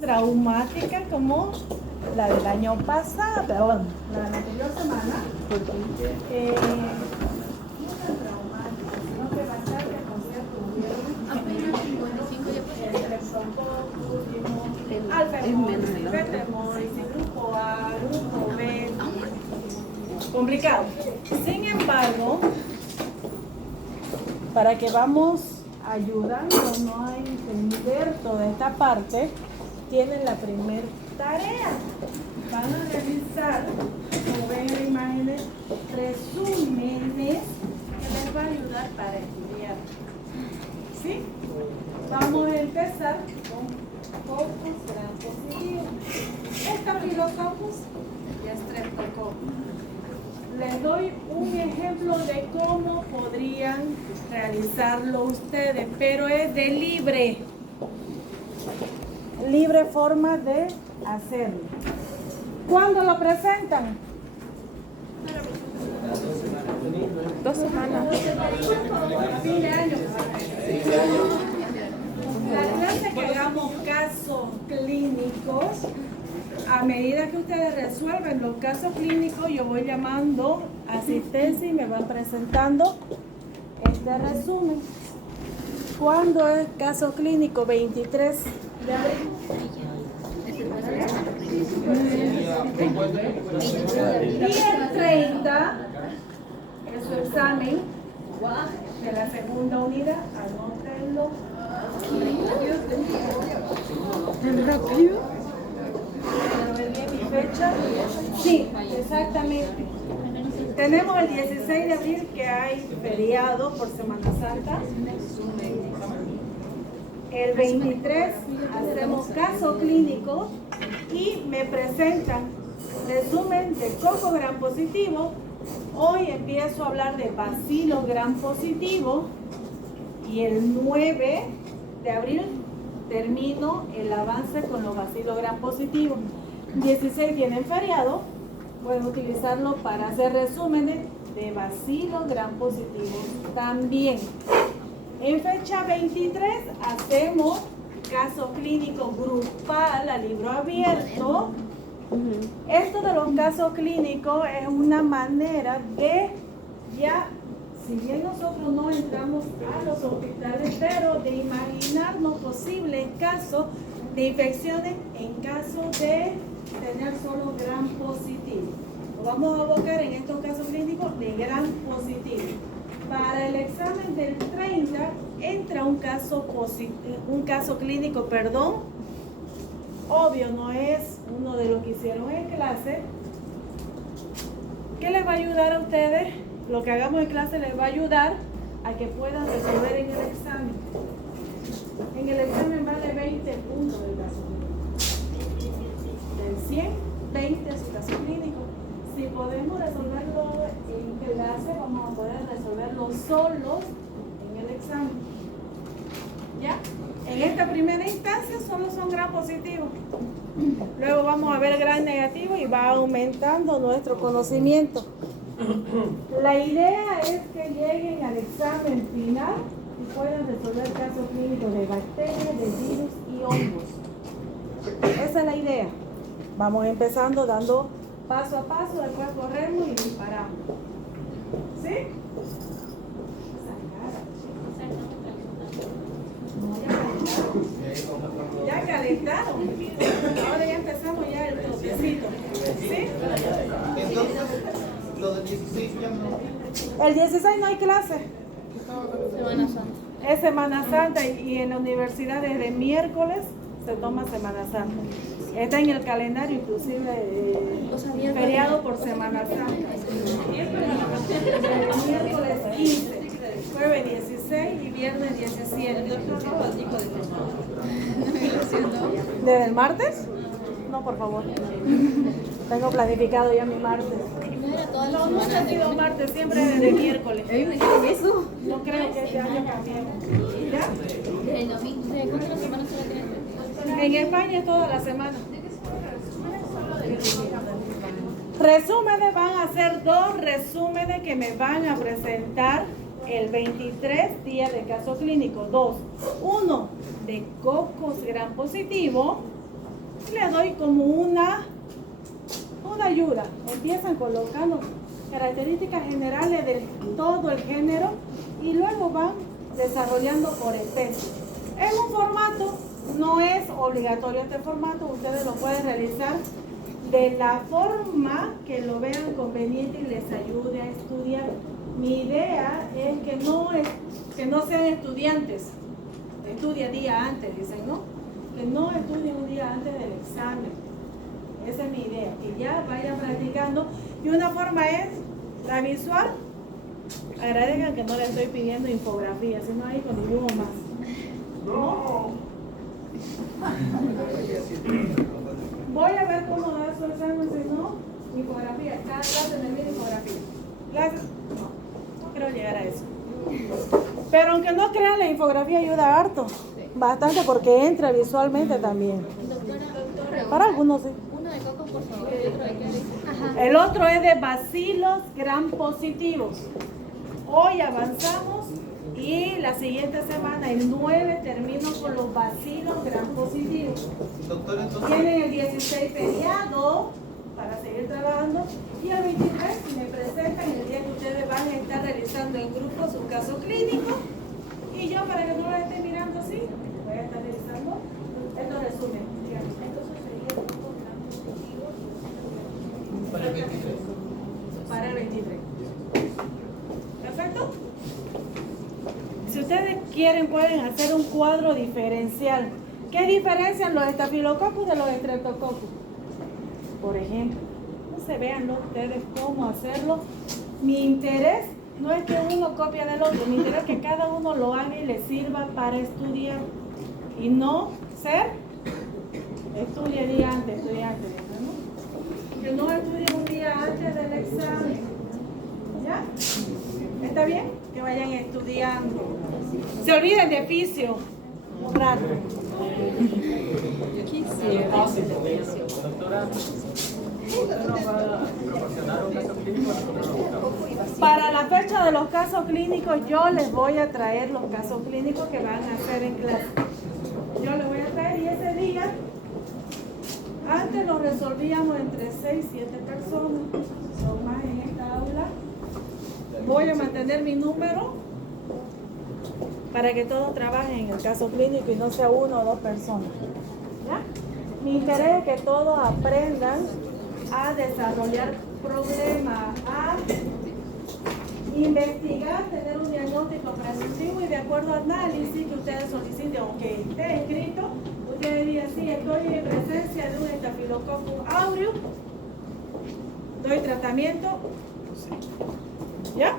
traumática como la del año pasado, bueno, la de la anterior semana. No tan traumática, sino que bastante concierto hubieron alfemosis, betemosis, grupo A, grupo B, complicado. Sin embargo, para que vamos ayudándonos a entender toda esta parte, tienen la primera tarea. Van a realizar, como ven en imágenes, resúmenes que les va a ayudar para estudiar. ¿Sí? Vamos a empezar con Coccus gram positivo. Staphylococcus y Streptococcus. Les doy un ejemplo de cómo podrían realizarlo ustedes, pero es de libre forma de hacerlo. ¿Cuándo lo presentan? 2 semanas. Fin de año. La clase que hagamos casos clínicos, a medida que ustedes resuelven los casos clínicos, yo voy llamando asistencia y me van presentando este resumen. ¿Cuándo es caso clínico? 23 de abril. Y el 30 es su examen de la segunda unidad. Anótenlo. ¿Tan rápido? ¿Quiero ver bien mi fecha? Sí, exactamente. Tenemos el 16 de abril que hay feriado por Semana Santa. El 23 hacemos caso clínico y me presentan resumen de Coccus gram positivo. Hoy empiezo a hablar de Bacillus gram positivo y el 9 de abril termino el avance con los Bacillus gram positivos. 16 tienen feriado, pueden utilizarlo para hacer resúmenes de Bacillus gram positivos también. En fecha 23 hacemos caso clínico grupal a libro abierto. Esto de los casos clínicos es una manera de ya, si bien nosotros no entramos a los hospitales, pero de imaginarnos posibles casos de infecciones en caso de tener solo gram positivo. Nos vamos a abocar en estos casos clínicos de gram positivo. Para el examen del 30 entra un caso clínico, obvio, no es uno de los que hicieron en clase. ¿Qué les va a ayudar a ustedes? Lo que hagamos en clase les va a ayudar a que puedan resolver en el examen. En el examen vale 20 puntos del caso clínico. Del 100, 20 es su caso clínico. Si podemos resolverlo en clase, vamos a poder resolverlo solos en el examen. ¿Ya? En esta primera instancia solo son gram positivos. Luego vamos a ver gram negativo y va aumentando nuestro conocimiento. La idea es que lleguen al examen final y puedan resolver casos clínicos de bacterias, de virus y hongos. Esa es la idea. Vamos empezando dando paso a paso, después corremos y disparamos. ¿Sí? Ya calentaron. Ahora ya empezamos ya el toquecito. ¿Sí? Entonces, lo del 16 ya no. El 16 no hay clase. Semana Santa. Es Semana Santa y en la universidad desde miércoles se toma Semana Santa. Está en el calendario inclusive feriado por Semana Santa. Miércoles 15, jueves 16 y viernes 17. ¿Desde el martes? No, por favor. Tengo planificado ya mi martes. No, nunca ha sido martes, siempre desde miércoles. ¿Eso? No creo que este año cambie. ¿Ya? El domingo. ¿Cuántas semanas se la tienen? En España es toda la semana. Resúmenes, van a hacer 2 resúmenes que me van a presentar el 23 días de caso clínico. 2. Uno de Coccus gram positivo le doy como una ayuda. Empiezan colocando características generales de todo el género y luego van desarrollando por especie. Es un formato, no es obligatorio este formato, ustedes lo pueden realizar de la forma que lo vean conveniente y les ayude a estudiar. Mi idea es que no sean estudiantes, estudia día antes, dicen, ¿no? Que no estudien un día antes del examen. Esa es mi idea, que ya vayan practicando. Y una forma es la visual. Agradezcan que no le estoy pidiendo infografía, sino ahí con dibujo más. ¿No? Voy a ver cómo da su examen, si no, infografía. Cada clase me mide infografía. Clases, no quiero llegar a eso. Pero aunque no crean, la infografía ayuda harto. Bastante porque entra visualmente también. Doctora, Para algunos sí. uno de cocos, por favor, y otro de qué. Ajá. El otro es de bacilos gram positivos. Hoy avanzamos y la siguiente semana, el 9, termino con los bacilos gram positivos. Doctor, entonces, Tienen el 16 feriado para seguir trabajando y el 23 me presentan el día que ustedes van a estar realizando en grupo su caso clínico y yo, para que no lo esté mirando así, voy a estar realizando estos resúmenes. Entonces sería para el 23. para el 23. ¿Perfecto? Si ustedes quieren, pueden hacer un cuadro diferencial. ¿Qué diferencian los estafilococos de los estreptococos? Por ejemplo, no se vean ustedes cómo hacerlo. Mi interés no es que uno copie del otro, mi interés es que cada uno lo haga y le sirva para estudiar y no ser estudie día antes, estudiante, ¿no? Que no estudie un día antes del examen. ¿Ya? ¿Está bien? Que vayan estudiando. Se olviden de oficio un rato. Doctora, ¿usted nos va a proporcionar un caso clínico? Para la fecha de los casos clínicos, yo les voy a traer los casos clínicos que van a hacer en clase. Yo les voy a traer y ese día, antes lo resolvíamos entre 6 y 7 personas, son más en esta aula. Voy a mantener mi número para que todos trabajen en el caso clínico y no sea 1 o 2 personas. ¿Ya? Mi interés es que todos aprendan a desarrollar problemas, a investigar, tener un diagnóstico predictivo y de acuerdo al análisis que ustedes soliciten, aunque esté escrito, ustedes digan, sí, estoy en presencia de un Staphylococcus aureus, doy tratamiento. ¿Ya?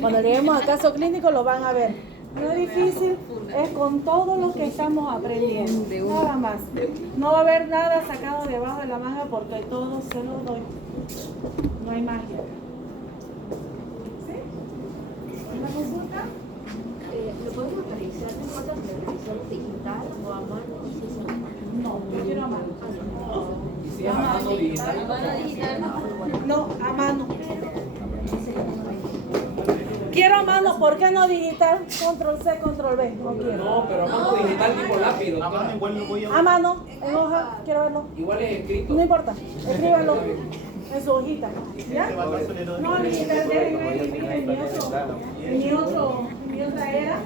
Cuando lleguemos al caso clínico lo van a ver. Lo difícil es con todo lo que estamos aprendiendo, nada más. No va a haber nada sacado debajo de la manga porque todo se lo doy. No hay magia. ¿Sí? ¿Una consulta? ¿Lo podemos realizar en fotos de revisor digital o a mano? No, yo quiero a mano. ¿Y si es a mano digital? No, a mano. Quiero a mano, ¿por qué no digital? Control C, control V, no quiero. No, pero a mano digital tipo lápiz, A mano doctora. igual lo voy a... A mano, en hoja, quiero verlo. Igual es escrito. No importa, escríbanlo en su hojita. ¿Ya? No, digital, déjenme escribir en mi otra era.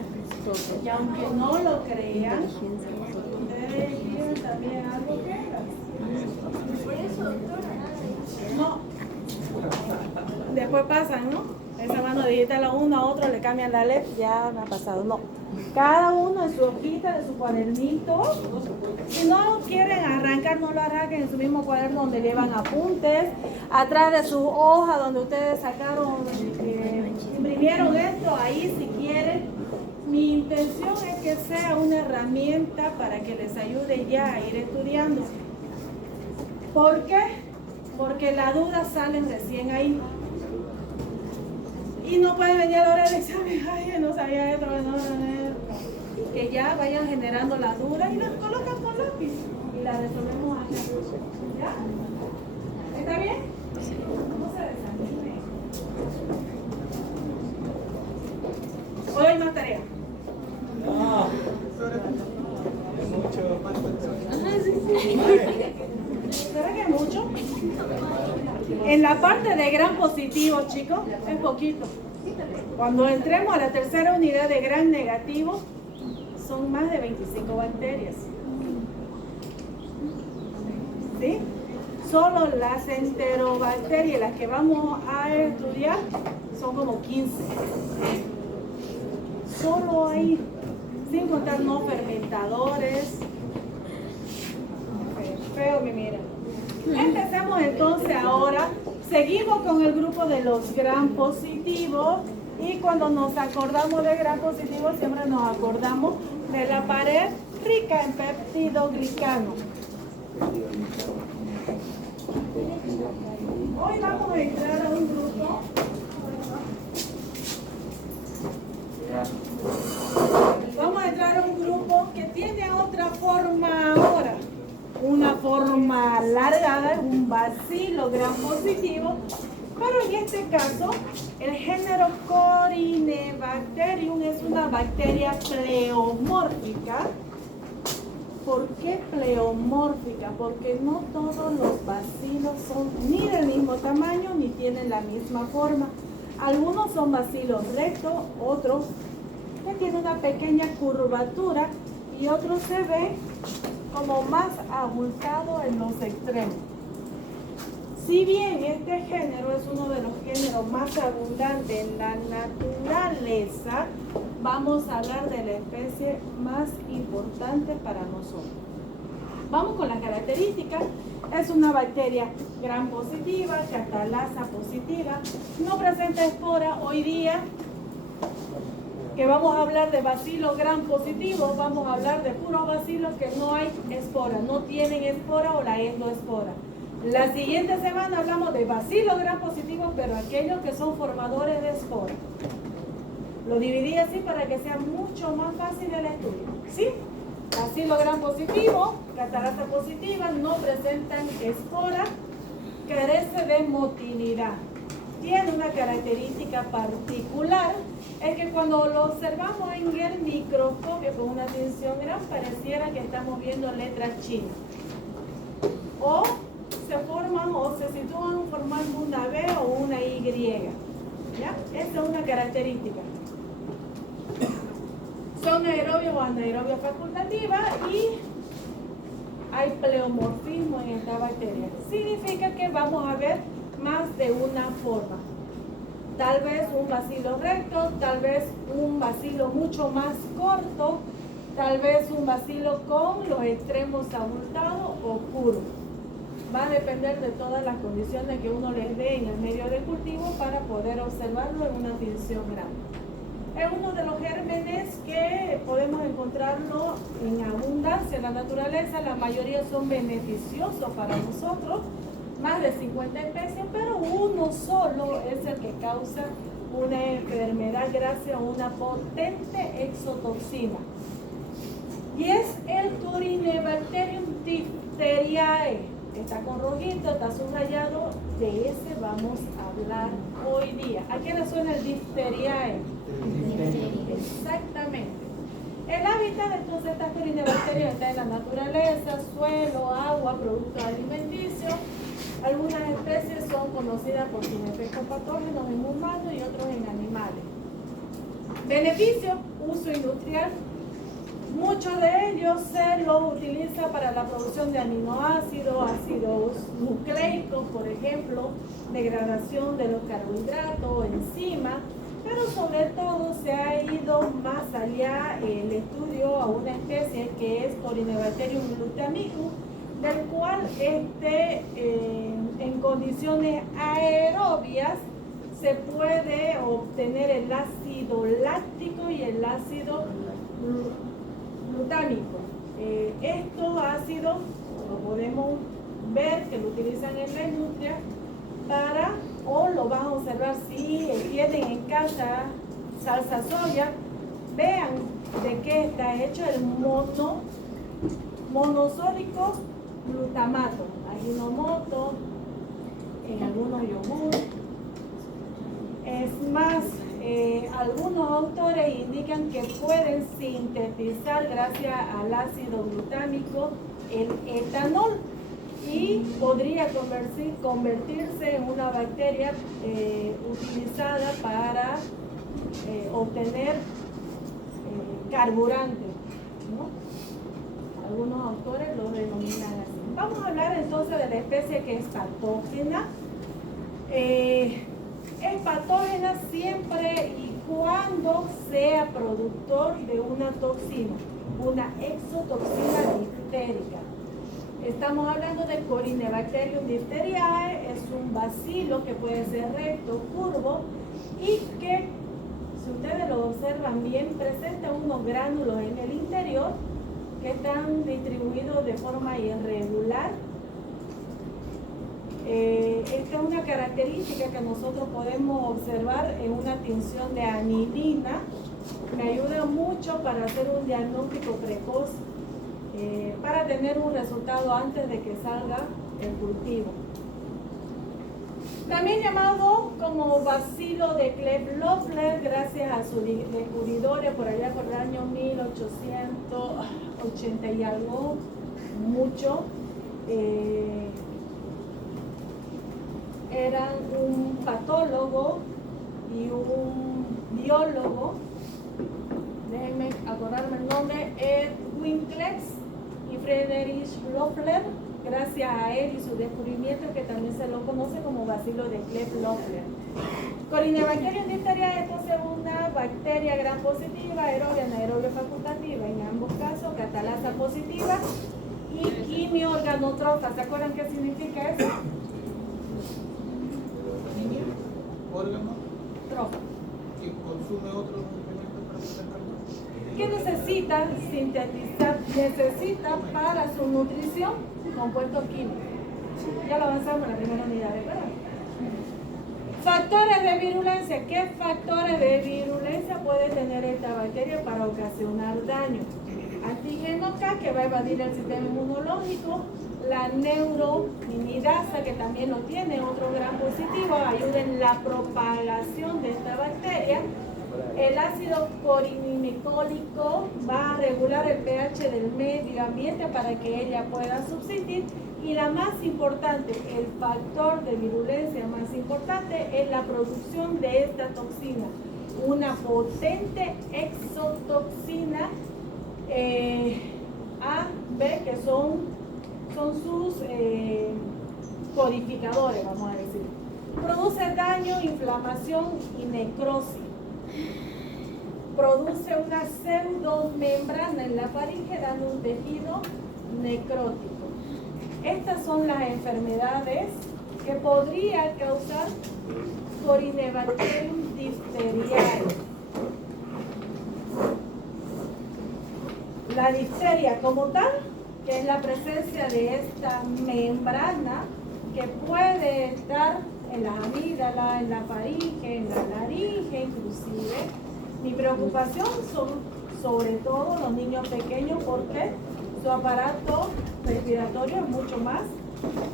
Y aunque no lo crean, ustedes escriben también algo que no. Después pasan, ¿no? Esa mano digital a uno, a otro le cambian la letra, ya me ha pasado. No. Cada uno en su hojita, de su cuadernito. Si no quieren arrancar, no lo arranquen en su mismo cuaderno donde llevan apuntes. Atrás de su hoja donde ustedes sacaron, imprimieron esto, ahí si quieren. Mi intención es que sea una herramienta para que les ayude ya a ir estudiando. ¿Por qué? Porque las dudas salen recién ahí. Y no pueden venir a la hora del examen, ay, yo no sabía esto, no. Que ya vayan generando las dudas y las colocan con lápiz y las resolvemos acá. ¿Ya? ¿Está bien? No se desanimen. Hoy hay más tarea. No. Es mucho. Ajá, sí, sí. ¿Será que es mucho? En la parte de gram positivo, chicos, es poquito. Cuando entremos a la tercera unidad de gram negativo, son más de 25 bacterias. ¿Sí? Solo las enterobacterias, las que vamos a estudiar, son como 15. Solo ahí, sin contar no fermentadores. Feo que mira. Empecemos entonces ahora. Seguimos con el grupo de los gram positivos. Y cuando nos acordamos de gram positivo, siempre nos acordamos de la pared rica en peptidoglicano. Hoy vamos a entrar a un grupo. Vamos a entrar a un grupo que tiene otra forma ahora. Una forma alargada, un bacilo gram positivo. Pero en este caso, el género Corynebacterium es una bacteria pleomórfica. ¿Por qué pleomórfica? Porque no todos los bacilos son ni del mismo tamaño ni tienen la misma forma. Algunos son bacilos rectos, otros que tienen una pequeña curvatura y otros se ven como más abultados en los extremos. Si bien este género es uno de los géneros más abundantes en la naturaleza, vamos a hablar de la especie más importante para nosotros. Vamos con las características. Es una bacteria gram positiva, catalasa positiva, no presenta espora. Hoy día, que vamos a hablar de bacilos gram positivos, vamos a hablar de puros bacilos que no hay espora, no tienen espora o la endoespora. La siguiente semana hablamos de bacilos gram positivos, pero aquellos que son formadores de espora. Lo dividí así para que sea mucho más fácil el estudio. ¿Sí? Bacilo gram positivo, catalasa positiva, no presentan espora, carece de motilidad. Tiene una característica particular, es que cuando lo observamos en el microscopio con una tinción gran, pareciera que estamos viendo letras chinas. O se forman o se sitúan formando una B o una Y. ¿Ya? Esa es una característica. Son aerobios o anaerobios facultativas y hay pleomorfismo en esta bacteria. Significa que vamos a ver más de una forma. Tal vez un bacilo recto, tal vez un bacilo mucho más corto, tal vez un bacilo con los extremos abultados o puros. Va a depender de todas las condiciones que uno les dé en el medio de cultivo para poder observarlo en una tinción grande. Es uno de los gérmenes que podemos encontrarlo en abundancia en la naturaleza. La mayoría son beneficiosos para nosotros, más de 50 especies, pero uno solo es el que causa una enfermedad gracias a una potente exotoxina. Y es el Corynebacterium diphtheriae. Está con rojito, está subrayado, de ese vamos a hablar hoy día. ¿A qué le suena el diphtheriae? Exactamente. El hábitat de estas Corynebacterium está en la naturaleza, suelo, agua, productos alimenticios. Algunas especies son conocidas por sus efectos patógenos en humanos y otros en animales. Beneficio, uso industrial. Muchos de ellos se los utiliza para la producción de aminoácidos, ácidos nucleicos, por ejemplo, degradación de los carbohidratos, enzimas, pero sobre todo se ha ido más allá el estudio a una especie que es Corynebacterium glutamicum, del cual en condiciones aerobias se puede obtener el ácido láctico y el ácido glutámico. Estos ácidos lo podemos ver que lo utilizan en la industria para, o lo van a observar si tienen en casa salsa soya, vean de qué está hecho el monosódico glutamato, Ajinomoto, en algunos yogur. Es más, algunos autores indican que pueden sintetizar gracias al ácido glutámico el etanol y podría convertirse en una bacteria utilizada para obtener carburante, ¿no? Algunos autores lo denominan así. Vamos a hablar entonces de la especie que es patógena. Es patógena siempre y cuando sea productor de una toxina, una exotoxina difterica. Estamos hablando de Corynebacterium diphtheriae, es un bacilo que puede ser recto, curvo y que, si ustedes lo observan bien, presenta unos gránulos en el interior que están distribuidos de forma irregular. Esta es una característica que nosotros podemos observar en una tinción de anilina. Me ayuda mucho para hacer un diagnóstico precoz, para tener un resultado antes de que salga el cultivo. También llamado como bacilo de Klepp-Loeffler, gracias a sus descubridores por allá por el año 1880 y algo, mucho. Eran un patólogo y un biólogo, déjenme acordarme el nombre, Edwin Kleps y Friedrich Loeffler. Gracias a él y su descubrimiento, que también se lo conoce como bacilo de Klepp-Loeffler. Corynebacterium diphtheriae es entonces una bacteria gram positiva, aerobia, anaerobia facultativa, en ambos casos catalasa positiva y quimio organotrofa. ¿Se acuerdan qué significa eso? Órgano Trofa. que consume otros nutrientes para presentarlo. ¿Qué necesita sintetizar? Necesita para su nutrición compuestos químicos. Ya lo avanzamos en la primera unidad, ¿verdad? Factores de virulencia. ¿Qué factores de virulencia puede tener esta bacteria para ocasionar daño? Antígeno K, que va a evadir el sistema inmunológico. La neuraminidasa, que también lo tiene, otro gran positivo, ayuda en la propagación de esta bacteria. El ácido corinimicólico va a regular el pH del medio ambiente para que ella pueda subsistir. Y la más importante, el factor de virulencia más importante es la producción de esta toxina. Una potente exotoxina A, B, que son sus codificadores, vamos a decir. Produce daño, inflamación y necrosis. Produce una pseudomembrana en la faringe, dando un tejido necrótico. Estas son las enfermedades que podría causar Corynebacterium diphtheriae. La difteria como tal, que es la presencia de esta membrana que puede estar en las amígdalas, en la faringe, en la laringe inclusive. Mi preocupación son sobre todo los niños pequeños porque su aparato respiratorio es mucho más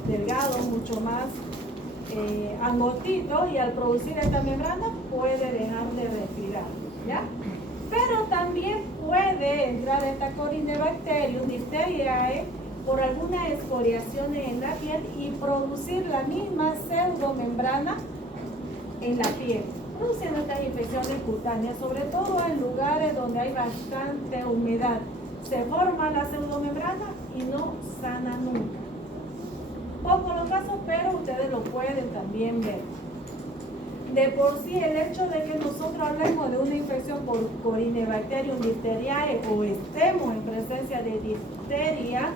delgado, mucho más angostito, y al producir esta membrana puede dejar de respirar, ¿ya? Pero también puede entrar esta Corynebacterium diphtheriae por algunas escoriaciones en la piel y producir la misma pseudomembrana en la piel, produciendo estas infecciones cutáneas, sobre todo en lugares donde hay bastante humedad. Se forma la pseudomembrana y no sana nunca. Pocos los casos, pero ustedes lo pueden también ver. De por sí, el hecho de que nosotros hablemos de una infección por Corynebacterium diphtheriae o estemos en presencia de difteria,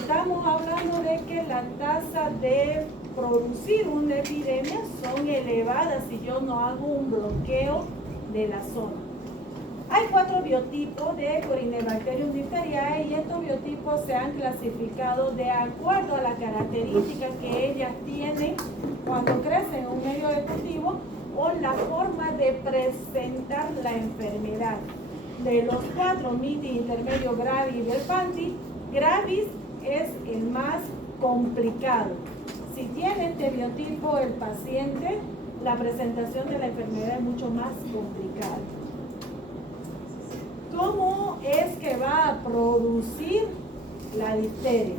estamos hablando de que la tasa de producir una epidemia son elevadas si yo no hago un bloqueo de la zona. Hay 4 biotipos de Corynebacterium diphtheriae y estos biotipos se han clasificado de acuerdo a las características que ellas tienen cuando crecen en un medio de cultivo o la forma de presentar la enfermedad. De los 4, midi, intermedio, gravis y del panti, gravis es el más complicado. Si tiene este biotipo el paciente, la presentación de la enfermedad es mucho más complicada. ¿Cómo es que va a producir la difteria.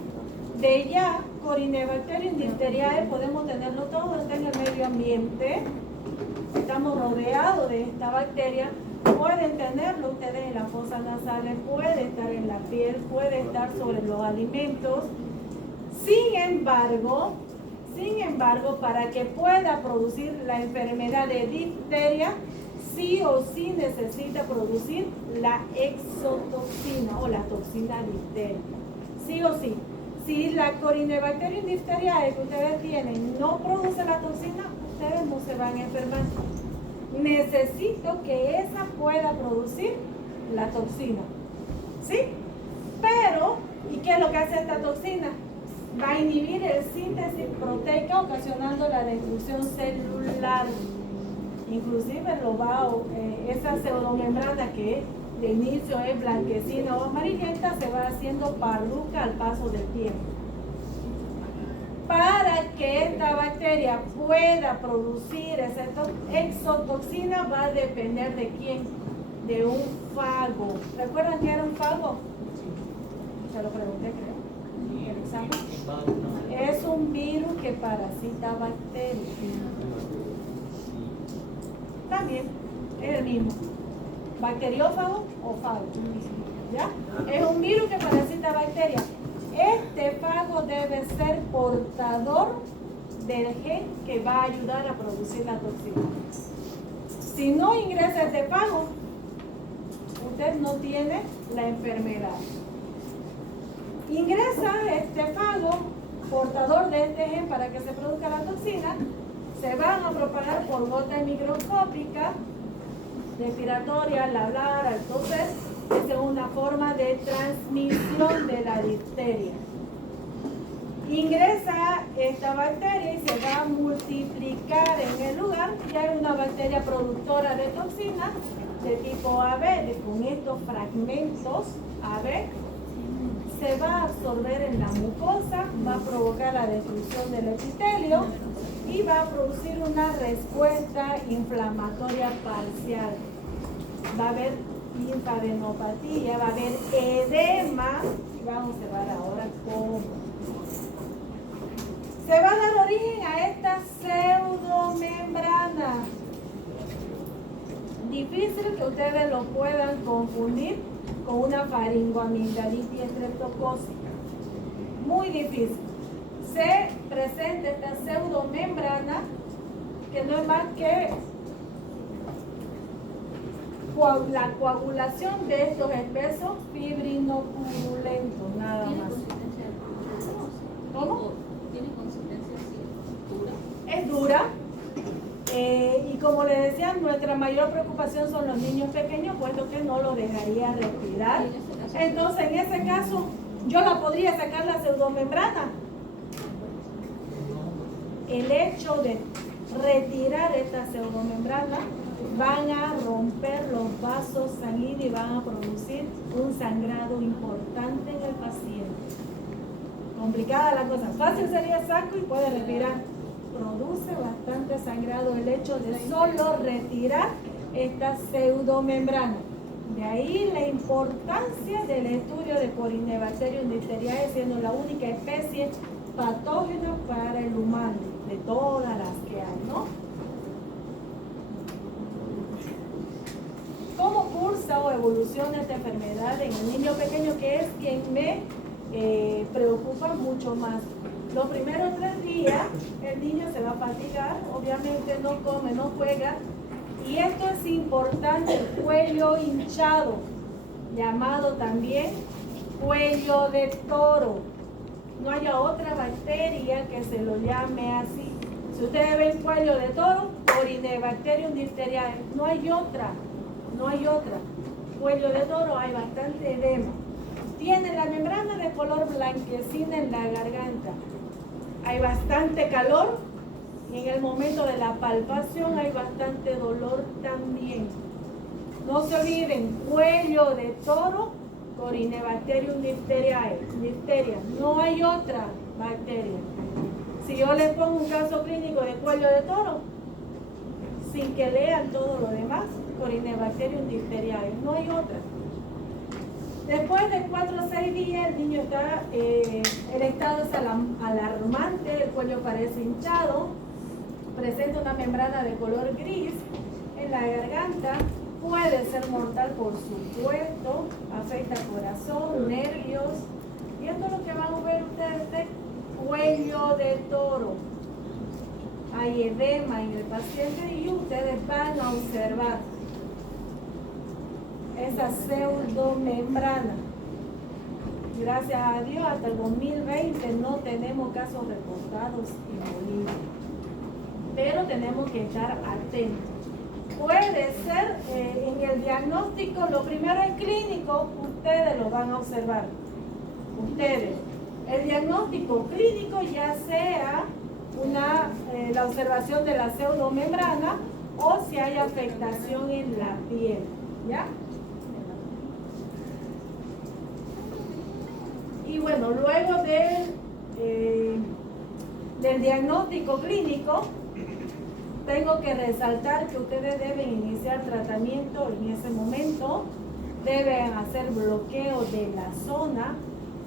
De ya, Corynebacterium diphtheriae podemos tenerlo todo, está en el medio ambiente. Estamos rodeados de esta bacteria. Pueden tenerlo ustedes en las fosas nasales, puede estar en la piel, puede estar sobre los alimentos. Sin embargo, para que pueda producir la enfermedad de difteria, sí o sí necesita producir la exotoxina o la toxina diftérica. Sí o sí. Si la Corynebacterium diphtheriae que ustedes tienen no produce la toxina, ustedes no se van a enfermar. Necesito que esa pueda producir la toxina. ¿Sí? Pero, ¿y qué es lo que hace esta toxina? Va a inhibir el síntesis proteica, ocasionando la destrucción celular. Inclusive esa pseudomembrana que de inicio es blanquecina o amarillenta, se va haciendo parduzca al paso del tiempo. Para que esta bacteria pueda producir esa exotoxina va a depender de quién, de un fago. ¿Recuerdan que era un fago? Se lo pregunté, creo, en el examen. Es un virus que parasita bacterias. También es el mismo. Bacteriófago o fago. ¿Ya? Es un virus que parasita bacterias. Este fago debe ser portador del gen que va a ayudar a producir la toxina. Si no ingresa este fago, usted no tiene la enfermedad. Ingresa este fago, portador de este gen para que se produzca la toxina, se van a propagar por gotas microscópicas, respiratoria, al hablar, al toser. Esa es una forma de transmisión de la difteria. Ingresa esta bacteria y se va a multiplicar en el lugar. Ya hay una bacteria productora de toxina de tipo AB, con estos fragmentos AB, se va a absorber en la mucosa, va a provocar la destrucción del epitelio y va a producir una respuesta inflamatoria parcial. Va a haber linfadenopatía, va a haber edema, y vamos a observar ahora cómo. Se va a dar origen a esta pseudomembrana. Difícil que ustedes lo puedan confundir con una faringoamigdalitis estreptocócica. Muy difícil. Se presenta esta pseudomembrana que no es más que la coagulación de estos espesos fibrinopurulentos, nada más. ¿Cómo? ¿Tiene consistencia así? ¿Dura? Es dura. Y como les decía, nuestra mayor preocupación son los niños pequeños, puesto que no los dejaría respirar. Entonces, en ese caso, yo la podría sacar la pseudomembrana. El hecho de retirar esta pseudomembrana van a romper los vasos sanguíneos y van a producir un sangrado importante en el paciente. Complicada la cosa. Fácil sería saco y puede respirar. Produce bastante sangrado el hecho de solo retirar esta pseudomembrana. De ahí la importancia del estudio de Corynebacterium diphtheriae, siendo la única especie patógena para el humano, de todas las que hay, ¿no? ¿Cómo cursa o evoluciona esta enfermedad en el niño pequeño, que es quien me preocupa mucho más? Los primeros 3 días el niño se va a fatigar, obviamente no come, no juega, y esto es importante, el cuello hinchado, llamado también cuello de toro. No haya otra bacteria que se lo llame así. Si ustedes ven cuello de toro, Corynebacterium diphtheriae, no hay otra. Cuello de toro, hay bastante edema. Tiene la membrana de color blanquecina en la garganta. Hay bastante calor y en el momento de la palpación hay bastante dolor también. No se olviden, cuello de toro, Corynebacterium diphtheriae, difteria. No hay otra bacteria. Si yo les pongo un caso clínico de cuello de toro, sin que lean todo lo demás, Corynebacterium diphtheriae, no hay otra. Después de 4 o 6 días, el niño está, el estado es alarmante, el cuello parece hinchado, presenta una membrana de color gris en la garganta, puede ser mortal por supuesto, afecta corazón, nervios, y esto es lo que van a ver ustedes, de cuello de toro. Hay edema en el paciente y ustedes van a observar esa pseudomembrana. Gracias a Dios, hasta el 2020 no tenemos casos reportados en Bolivia, pero tenemos que estar atentos. Puede ser en el diagnóstico, lo primero es clínico, ustedes lo van a observar. Ustedes, el diagnóstico clínico ya sea la observación de la pseudomembrana o si hay afectación en la piel, ¿ya? Y bueno, luego del diagnóstico clínico, tengo que resaltar que ustedes deben iniciar tratamiento en ese momento, deben hacer bloqueo de la zona,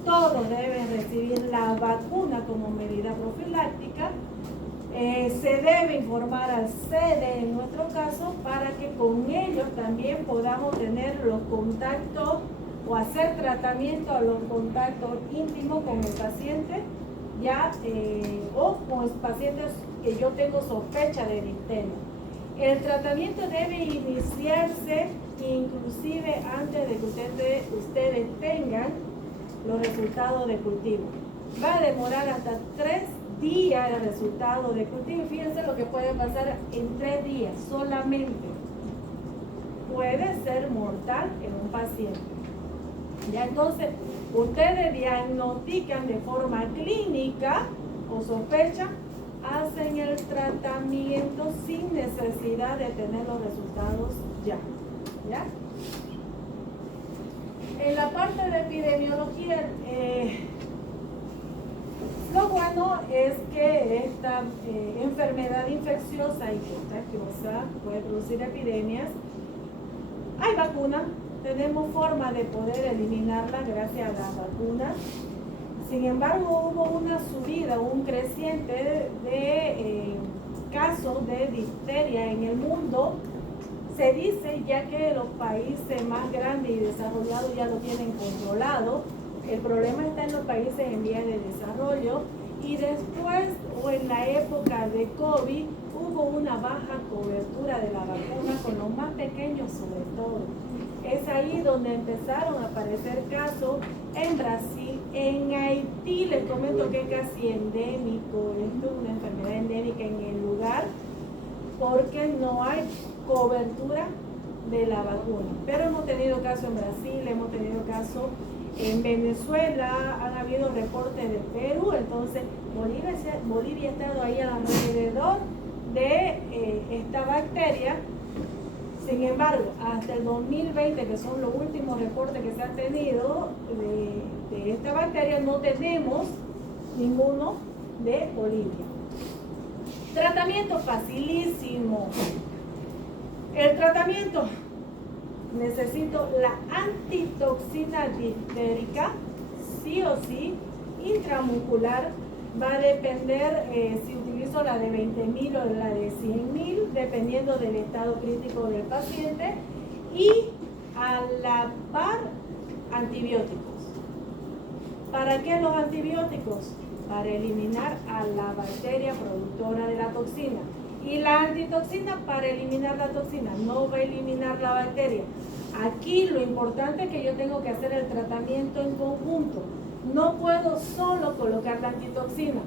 todos deben recibir la vacuna como medida profiláctica, se debe informar al sede en nuestro caso para que con ellos también podamos tener los contactos o hacer tratamiento a los contactos íntimos con el paciente ya o con los pacientes que yo tengo sospecha de difteria. El tratamiento debe iniciarse inclusive antes de que ustedes tengan los resultados de cultivo. Va a demorar hasta 3 días el resultado de cultivo. Fíjense lo que puede pasar en 3 días solamente. Puede ser mortal en un paciente. Ya entonces, ustedes diagnostican de forma clínica o sospecha, hacen el tratamiento sin necesidad de tener los resultados ya. ¿Ya? En la parte de epidemiología, lo bueno es que esta enfermedad infecciosa y contagiosa puede producir epidemias. Hay vacuna, tenemos forma de poder eliminarla gracias a las vacunas. Sin embargo, hubo una subida, un creciente de casos de difteria en el mundo. Se dice ya que los países más grandes y desarrollados ya lo tienen controlado. El problema está en los países en vías de desarrollo. Y después, o en la época de COVID, hubo una baja cobertura de la vacuna con los más pequeños sobre todo. Es ahí donde empezaron a aparecer casos en Brasil, en Haití, les comento que es casi endémico, esto es una enfermedad endémica en el lugar, porque no hay cobertura de la vacuna. Pero hemos tenido casos en Brasil, hemos tenido casos en Venezuela, han habido reportes de Perú, entonces Bolivia ha estado ahí alrededor de esta bacteria. Sin embargo, hasta el 2020, que son los últimos reportes que se han tenido de esta bacteria, no tenemos ninguno de Bolivia. Tratamiento facilísimo. El tratamiento, necesito la antitoxina diftérica, sí o sí, intramuscular. Va a depender si utilizo la de 20.000 o la de 100.000, dependiendo del estado crítico del paciente. Y a la par, antibióticos. ¿Para qué los antibióticos? Para eliminar a la bacteria productora de la toxina. Y la antitoxina para eliminar la toxina, no va a eliminar la bacteria. Aquí lo importante es que yo tengo que hacer el tratamiento en conjunto. No puedo solo colocar la antitoxina.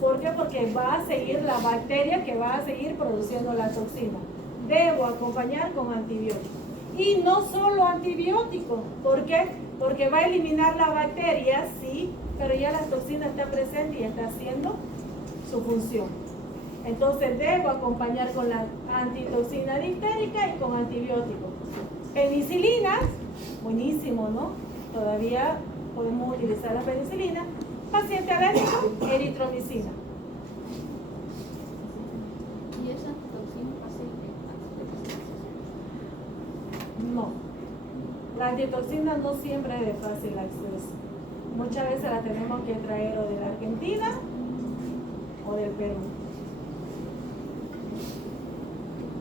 ¿Por qué? Porque va a seguir la bacteria que va a seguir produciendo la toxina. Debo acompañar con antibióticos. Y no solo antibióticos. ¿Por qué? Porque va a eliminar la bacteria, sí, pero ya la toxina está presente y está haciendo su función. Entonces debo acompañar con la antitoxina diftérica y con antibióticos. Penicilinas, buenísimo, ¿no? Todavía podemos utilizar la penicilina. Paciente alérgico, eritromicina. ¿Y esa toxina paciente? No. La antitoxina no siempre es de fácil acceso. Muchas veces la tenemos que traer o de la Argentina o del Perú.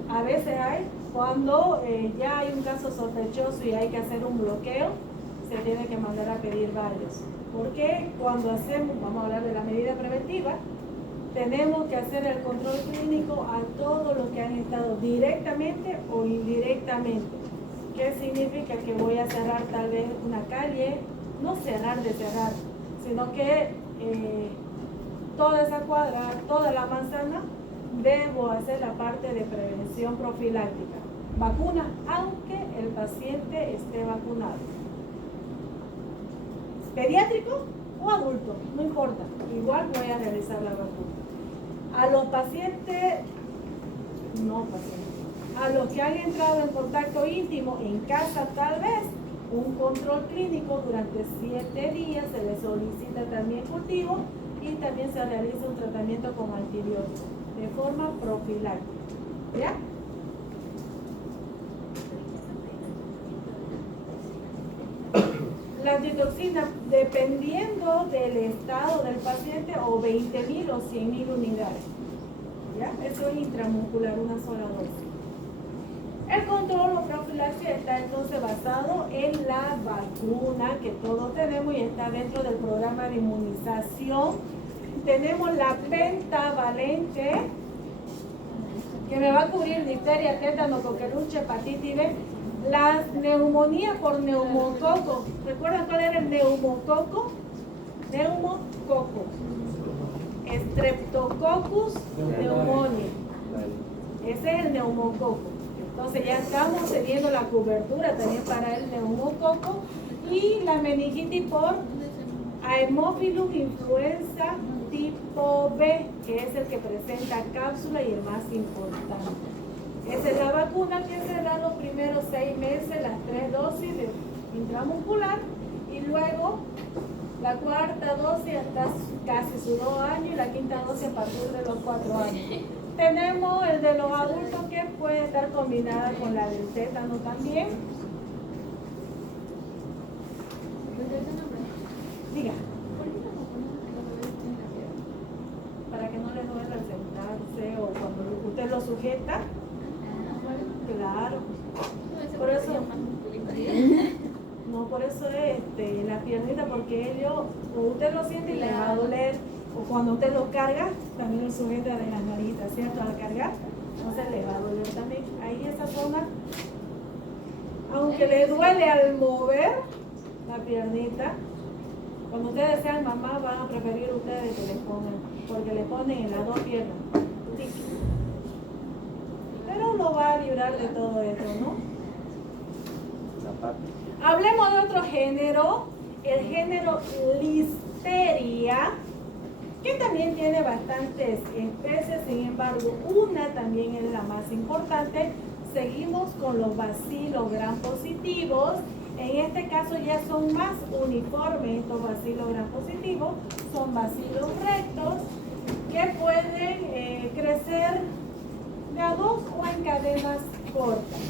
A veces hay, cuando ya hay un caso sospechoso y hay que hacer un bloqueo, se tiene que mandar a pedir varios. Porque cuando hacemos, vamos a hablar de la medida preventiva, tenemos que hacer el control clínico a todos los que han estado directamente o indirectamente. ¿Qué significa? Que voy a cerrar tal vez una calle, no cerrar de cerrar, sino que toda esa cuadra, toda la manzana, debo hacer la parte de prevención profiláctica. Vacuna, aunque el paciente esté vacunado. Pediátrico o adulto, no importa, igual voy a realizar la vacuna. A los pacientes, a los que han entrado en contacto íntimo en casa tal vez, un control clínico durante 7 días, se les solicita también cultivo y también se realiza un tratamiento con antibióticos de forma profiláctica. ¿Ya? La antitoxina, dependiendo del estado del paciente, o 20.000 o 100.000 unidades. ¿Ya? Eso es intramuscular, una sola dosis. El control o profilaxis está entonces basado en la vacuna que todos tenemos y está dentro del programa de inmunización. Tenemos la pentavalente, que me va a cubrir difteria, tétano, coqueluche, hepatitis B. La neumonía por neumococo. ¿Recuerdan cuál era el neumococo? Neumococo. Streptococcus pneumoniae. Ese es el neumococo. Entonces ya estamos teniendo la cobertura también para el neumococo. Y la meningitis por Haemophilus influenza tipo B, que es el que presenta cápsula y el más importante. Esa es la vacuna que se da los primeros 6 meses, las 3 dosis de intramuscular, y luego la cuarta dosis hasta casi sus 2 años y la quinta dosis a partir de los 4 años. Tenemos el de los adultos que puede estar combinada con la del tétano también. Diga. Para que no les duela al sentarse o cuando usted lo sujeta. Claro. Por eso, no, por eso la piernita, porque ellos, usted lo siente y le va a doler, o cuando usted lo carga, también lo sujeta de las manitas, ¿cierto? Al cargar, entonces le va a doler también. Ahí esa zona, aunque le duele al mover la piernita, cuando ustedes sean mamá van a preferir ustedes que les pongan, porque le ponen en las 2 piernas. Pero lo va a librar de todo esto, ¿no? Hablemos de otro género, el género Listeria, que también tiene bastantes especies, sin embargo, una también es la más importante. Seguimos con los bacilos gram positivos. En este caso ya son más uniformes estos bacilos gram positivos, son bacilos rectos que pueden crecer de a 2 o en cadenas cortas.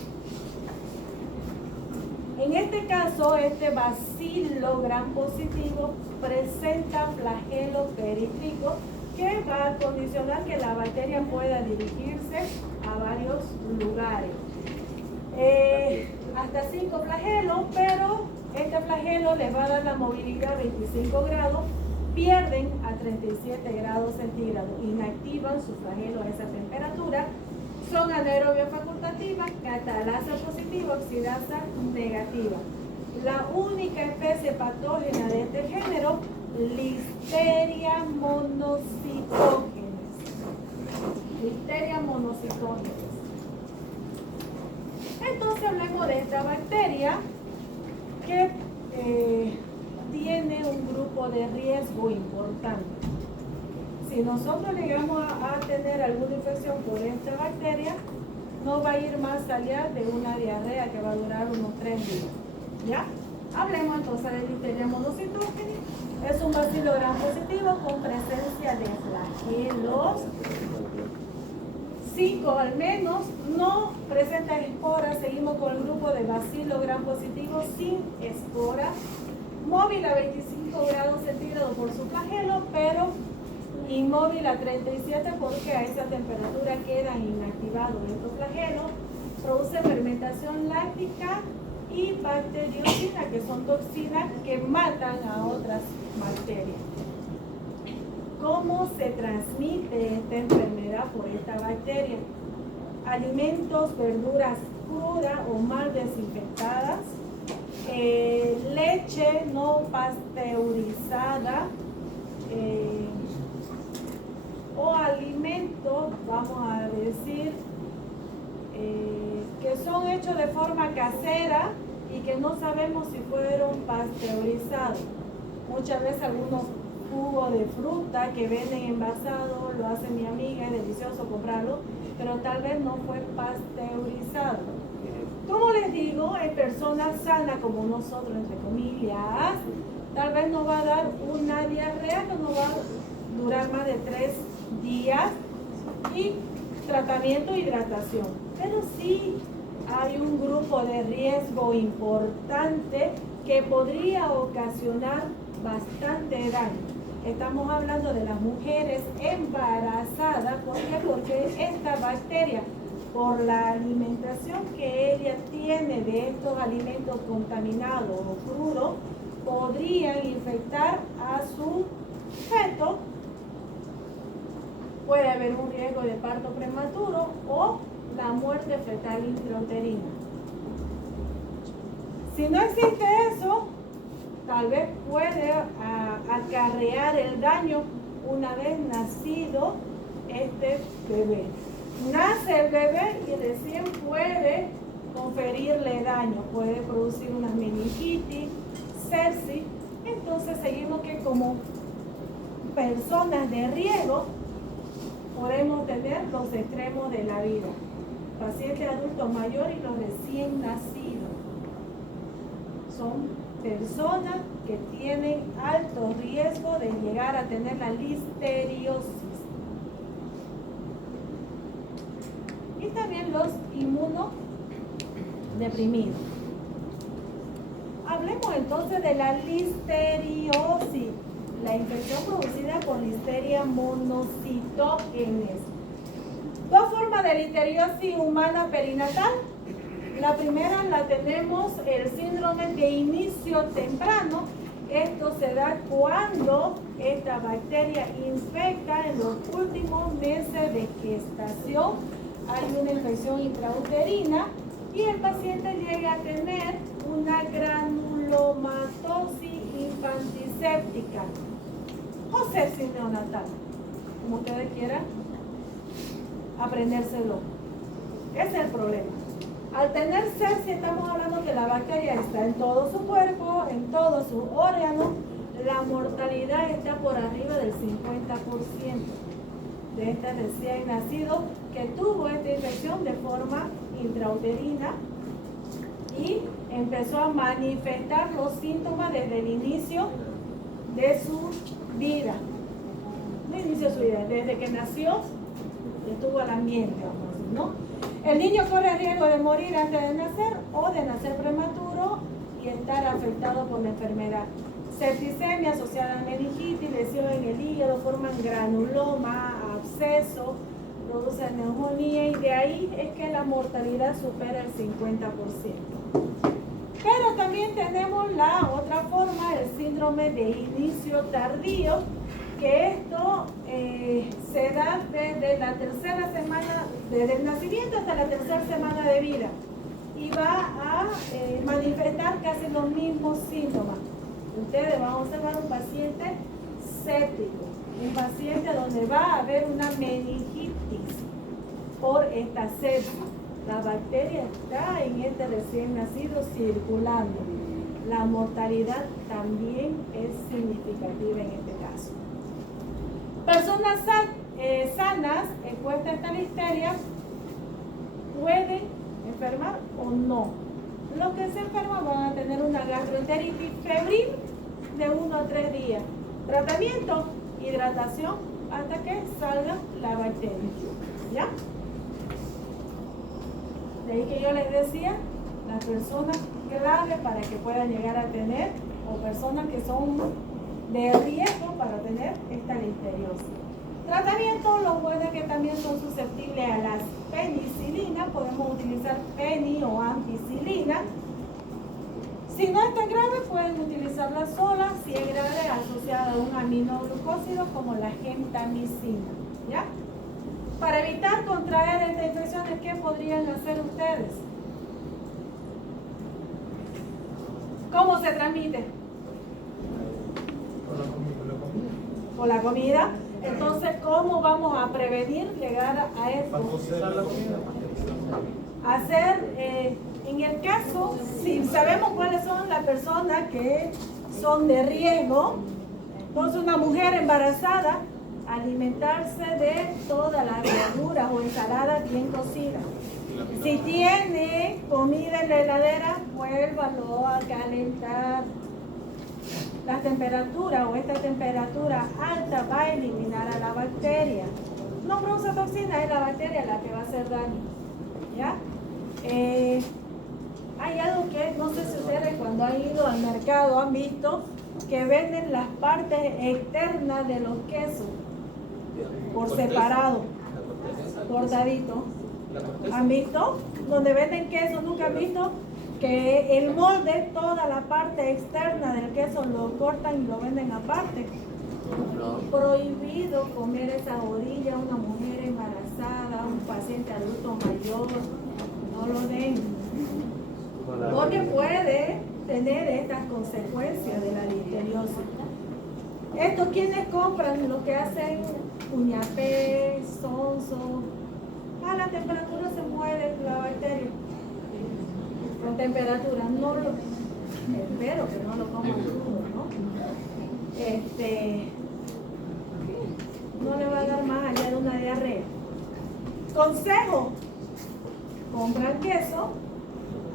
En este caso, este bacilo gram positivo presenta flagelo perítrico que va a condicionar que la bacteria pueda dirigirse a varios lugares. Hasta 5 flagelos, pero este flagelo les va a dar la movilidad a 25 grados, pierden a 37 grados centígrados, inactivan su flagelo a esa temperatura, son anaerobias facultativas, catalasa positiva, oxidasa negativa. La única especie patógena de este género, Listeria monocytogenes. Listeria monocytogenes. Entonces hablemos de esta bacteria que tiene un grupo de riesgo importante. Si nosotros llegamos a tener alguna infección por esta bacteria, no va a ir más allá de una diarrea que va a durar unos 3 días. ¿Ya? Hablemos entonces de Listeria monocytogenes. Es un bacilo gram positivo con presencia de flagelos 5 al menos, no presenta esporas. Seguimos con el grupo de bacilo gram positivo sin espora, móvil a 25 grados centígrados por su flagelo, pero inmóvil a 37 porque a esa temperatura quedan inactivados estos flagelos. Produce fermentación láctica y bacteriocina, que son toxinas que matan a otras bacterias. ¿Cómo se transmite esta enfermedad por esta bacteria? Alimentos, verduras crudas o mal desinfectadas, leche no pasteurizada, o alimentos, vamos a decir, que son hechos de forma casera y que no sabemos si fueron pasteurizados. Muchas veces algunos jugos de fruta que venden envasados, lo hace mi amiga, es delicioso comprarlo, pero tal vez no fue pasteurizado. Como les digo, en personas sanas como nosotros, entre comillas, tal vez no va a dar una diarrea que no va a durar más de 3 días y tratamiento e hidratación. Pero sí hay un grupo de riesgo importante que podría ocasionar bastante daño. Estamos hablando de las mujeres embarazadas. ¿Por qué? Porque esta bacteria, por la alimentación que ella tiene de estos alimentos contaminados o crudos, podrían infectar a su feto. Puede haber un riesgo de parto prematuro o la muerte fetal intrauterina. Si no existe eso, tal vez puede acarrear el daño una vez nacido este bebé. Nace el bebé y recién puede conferirle daño, puede producir una meningitis, sepsis. Entonces seguimos que como personas de riesgo podemos tener los extremos de la vida. Pacientes adultos mayores y los recién nacidos son personas que tienen alto riesgo de llegar a tener la listeriosis. Y también los inmunodeprimidos. Hablemos entonces de la listeriosis, la infección producida por Listeria monocytogenes. Dos formas de listeriosis humana perinatal. La primera la tenemos el síndrome de inicio temprano. Esto se da cuando esta bacteria infecta en los últimos meses de gestación. Hay una infección intrauterina y el paciente llega a tener una granulomatosis infantiséptica o sepsis neonatal, como ustedes quieran aprendérselo. Ese es el problema. Al tener sepsis estamos hablando que la bacteria está en todo su cuerpo, en todos sus órganos. La mortalidad está por arriba del 50% de este recién nacido que tuvo esta infección de forma intrauterina y empezó a manifestar los síntomas desde el inicio de su vida. Desde que nació, estuvo al ambiente, vamos a decir, ¿no? El niño corre riesgo de morir antes de nacer o de nacer prematuro y estar afectado por la enfermedad. Septicemia asociada a meningitis, lesión en el hígado, forman granuloma, absceso, produce neumonía y de ahí es que la mortalidad supera el 50%. Pero también tenemos la otra forma, el síndrome de inicio tardío, que esto se da desde la tercera semana, desde el nacimiento hasta la tercera semana de vida y va a manifestar casi los mismos síntomas. Ustedes van a observar un paciente séptico, un paciente donde va a haber una meningitis por esta sepsis. La bacteria está en este recién nacido circulando. La mortalidad también es significativa en este caso. Personas sanas expuestas a esta listeria pueden enfermar o no. Los que se enferman van a tener una gastroenteritis febril de 1 a 3 días. Tratamiento, hidratación hasta que salga la bacteria. ¿Ya? De ahí que yo les decía, las personas clave para que puedan llegar a tener, o personas que son de riesgo para tener esta listeriosis. Tratamiento, lo bueno es que también son susceptibles a las penicilinas, podemos utilizar peni o ampicilina. Si no es tan grave, pueden utilizarla sola, si es grave, asociada a un aminoglucósido como la gentamicina, ¿ya? Para evitar contraer estas infecciones, ¿qué podrían hacer ustedes? ¿Cómo se transmite? Por la comida. Entonces, ¿cómo vamos a prevenir llegar a esto? Hacer, en el caso, si sabemos cuáles son las personas que son de riesgo, entonces una mujer embarazada, alimentarse de todas las verduras o ensaladas bien cocidas. Si tiene comida en la heladera, vuélvalo a calentar. La temperatura o esta temperatura alta va a eliminar a la bacteria. No produce toxina, es la bacteria la que va a hacer daño. ¿Ya? Hay algo que no sé si ustedes cuando han ido al mercado han visto que venden las partes externas de los quesos por separado, cortadito. ¿Han visto? Donde venden queso, ¿nunca han visto? Que el molde, toda la parte externa del queso lo cortan y lo venden aparte. Prohibido comer esa orilla a una mujer embarazada, un paciente adulto mayor, no lo den. Porque puede tener estas consecuencias de la listeriosis. Estos quienes compran lo que hacen uñapé, sonso, a la temperatura se muere la bacteria. Con temperatura, no lo, espero que no lo coman crudo, ¿no? No le va a dar más allá de una diarrea. Consejo: compran queso,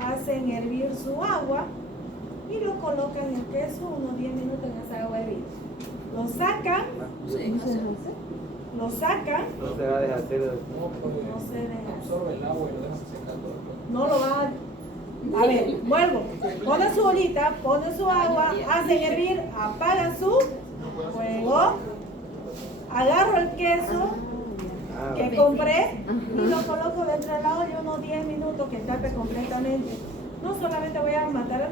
hacen hervir su agua y lo colocan en el queso unos 10 minutos en esa agua hervida. Lo sacan, No se va a deshacer. no se deja. Absorbe el agua y lo deja secando. No lo va a ver, vuelvo. Ponen su bolita, ponen su agua, hacen hervir, apagan su fuego, agarro el queso que compré y lo coloco dentro del agua de unos 10 minutos que tape completamente. No solamente voy a matar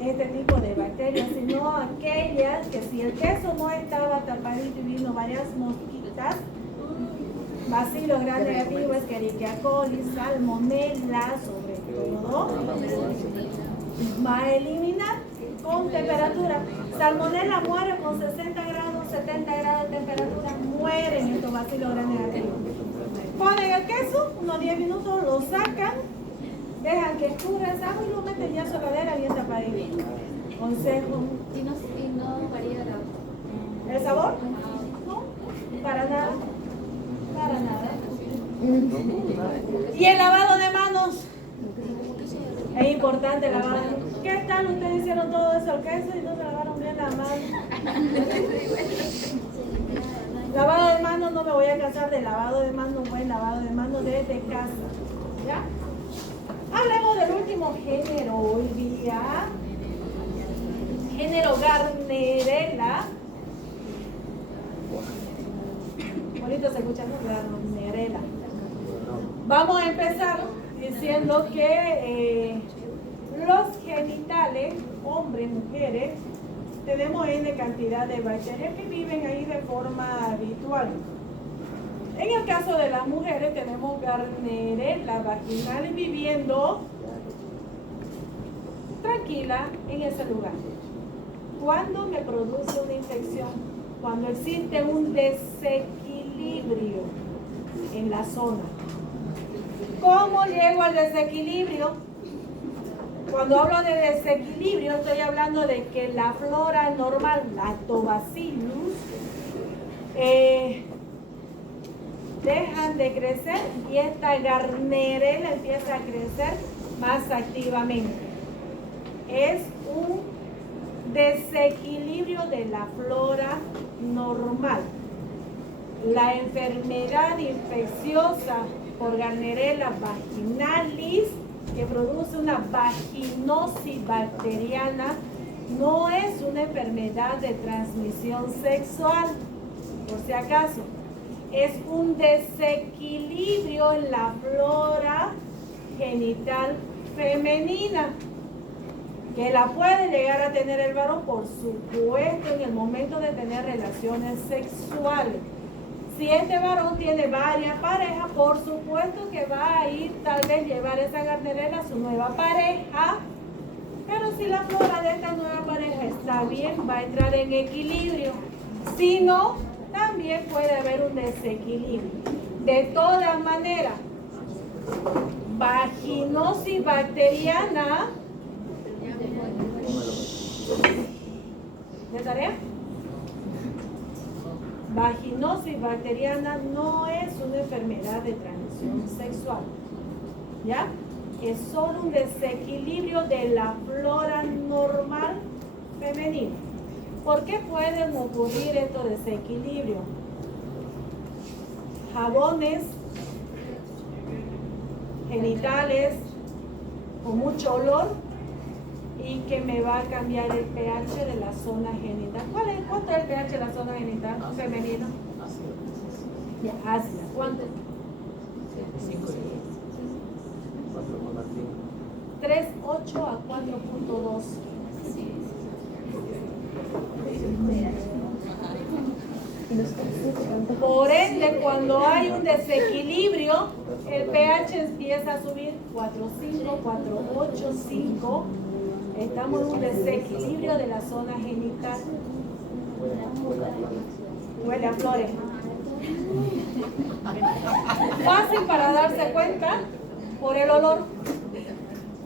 este tipo de bacterias, sino aquellas que si el queso no estaba tapadito y vino varias mosquitas, bacilo gram negativo, Escherichia coli, salmonella, sobre todo, va a eliminar con temperatura. Salmonella muere con 60 grados, 70 grados de temperatura, mueren estos bacilos gram negativos. Ponen el queso, unos 10 minutos, lo sacan, dejan que escurra esa agua y lo meten ya a su heladera bien tapadito. Consejo. Y no varía ¿El sabor? No, para nada. Para nada. Y el lavado de manos. Es importante el lavado. ¿Qué tal? Ustedes hicieron todo eso al queso y no se lavaron bien las manos. Lavado de manos, no me voy a cansar de lavado de manos, buen lavado de manos desde casa. ¿Ya? Hablemos del último género hoy día. Género Gardnerella. Bonito se escucha, ¿no? Gardnerella. Vamos a empezar diciendo que los genitales, hombres, mujeres, tenemos N cantidad de bacterias que viven ahí de forma habitual. En el caso de las mujeres tenemos Gardnerella vaginal viviendo tranquila en ese lugar. ¿Cuándo me produce una infección? Cuando existe un desequilibrio en la zona. ¿Cómo llego al desequilibrio? Cuando hablo de desequilibrio estoy hablando de que la flora normal, Lactobacillus, dejan de crecer y esta Gardnerella empieza a crecer más activamente. Es un desequilibrio de la flora normal. La enfermedad infecciosa por Gardnerella vaginalis, que produce una vaginosis bacteriana, no es una enfermedad de transmisión sexual, por si acaso. Es un desequilibrio en la flora genital femenina, que la puede llegar a tener el varón, por supuesto, en el momento de tener relaciones sexuales. Si este varón tiene varias parejas, por supuesto que va a ir tal vez llevar esa Gardnerella a su nueva pareja, pero si la flora de esta nueva pareja está bien, va a entrar en equilibrio. Si no, también puede haber un desequilibrio. De todas maneras, vaginosis bacteriana. ¿De tarea? Vaginosis bacteriana no es una enfermedad de transmisión sexual, ¿ya? Es solo un desequilibrio de la flora normal femenina. ¿Por qué pueden ocurrir estos desequilibrios? Jabones genitales con mucho olor y que me va a cambiar el pH de la zona genital. ¿Cuánto es el pH de la zona genital femenina? Ya, ácida. ¿Cuánto? 3.8 a 4.2. Por ende, cuando hay un desequilibrio, el pH empieza a subir 4.5, 4.8, 5. Estamos en un desequilibrio de la zona genital. Huele a flores. Fácil para darse cuenta por el olor.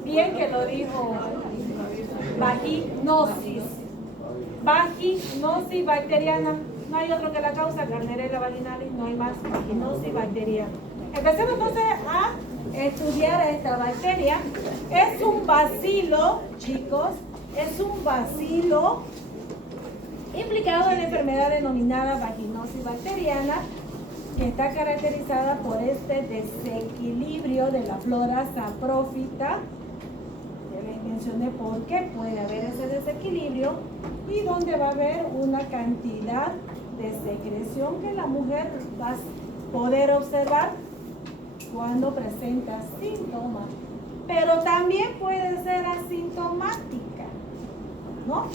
Bien que lo dijo. Vaginosis. Vaginosis bacteriana. No hay otro que la causa, Gardnerella vaginalis, no hay más. Vaginosis bacteriana. Empecemos entonces a estudiar esta bacteria. Es un bacilo, chicos, es un bacilo implicado en la enfermedad denominada vaginosis bacteriana, que está caracterizada por este desequilibrio de la flora saprófita. Ya les mencioné por qué puede haber ese desequilibrio y donde va a haber una cantidad de secreción que la mujer va a poder observar cuando presenta síntomas, pero también puede ser asintomática, ¿no?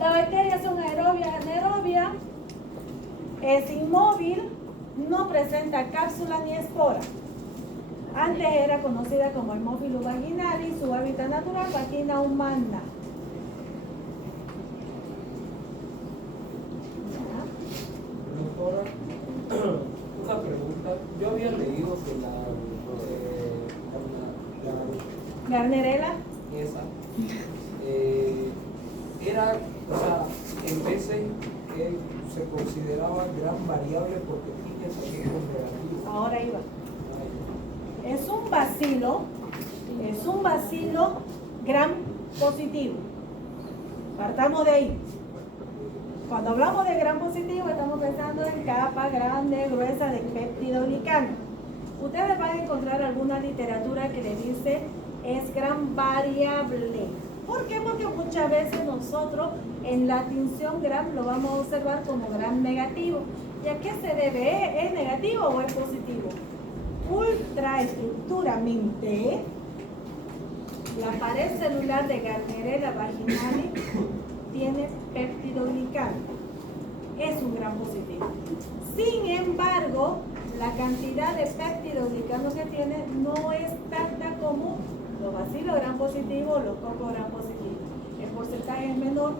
La bacteria es una anaerobia, es inmóvil, no presenta cápsula ni espora. Antes era conocida como Haemophilus vaginalis, su hábitat natural, vagina humana. Doctora, una pregunta. Yo había leído que la Gardnerella. esa era, o sea, en veces se consideraba gran variable porque tiene efectos negativos. Ahora iba. Es un bacilo gram positivo. Partamos de ahí. Cuando hablamos de gram positivo, estamos pensando en capa grande, gruesa de peptidoglicano. Ustedes van a encontrar alguna literatura que le dice es gram variable. ¿Por qué? Porque muchas veces nosotros en la tinción gram lo vamos a observar como gram negativo. ¿Y a qué se debe? ¿Es negativo o es positivo? Ultraestructuramente, la pared celular de Gardnerella vaginalis tiene peptidoglicano. Es un gran positivo. Sin embargo, la cantidad de peptidoglicano que tiene no es tanta como los bacilos gran positivos, los cocos gran positivos. El porcentaje es menor.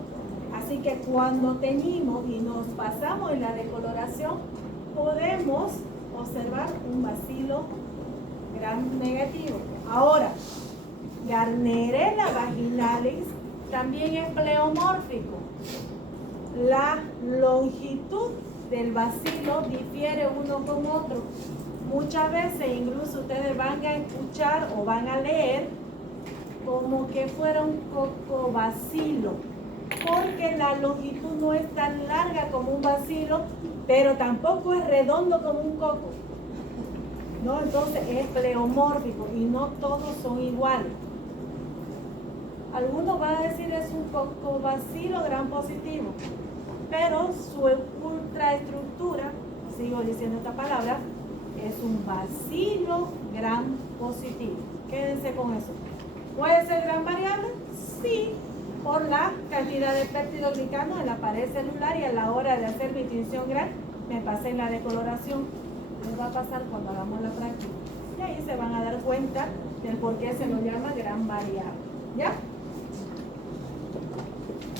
Así que cuando teñimos y nos pasamos en la decoloración, podemos observar un bacilo gram negativo. Ahora, Gardnerella vaginalis también es pleomórfico. La longitud del bacilo difiere uno con otro. Muchas veces incluso ustedes van a escuchar o van a leer como que fuera un cocobacilo, porque la longitud no es tan larga como un bacilo, pero tampoco es redondo como un coco. ¿no? Entonces es pleomórfico y no todos son iguales. Algunos van a decir es un poco vacío gran positivo, pero su ultraestructura, sigo diciendo esta palabra, es un vacío gran positivo. Quédense con eso. ¿Puede ser gran variable? Sí, por la cantidad de péptidoglicano en la pared celular y a la hora de hacer mi tinción gran, me pasé en la decoloración. Les va a pasar cuando hagamos la práctica. Y ahí se van a dar cuenta del por qué se nos llama gran variable. ¿Ya?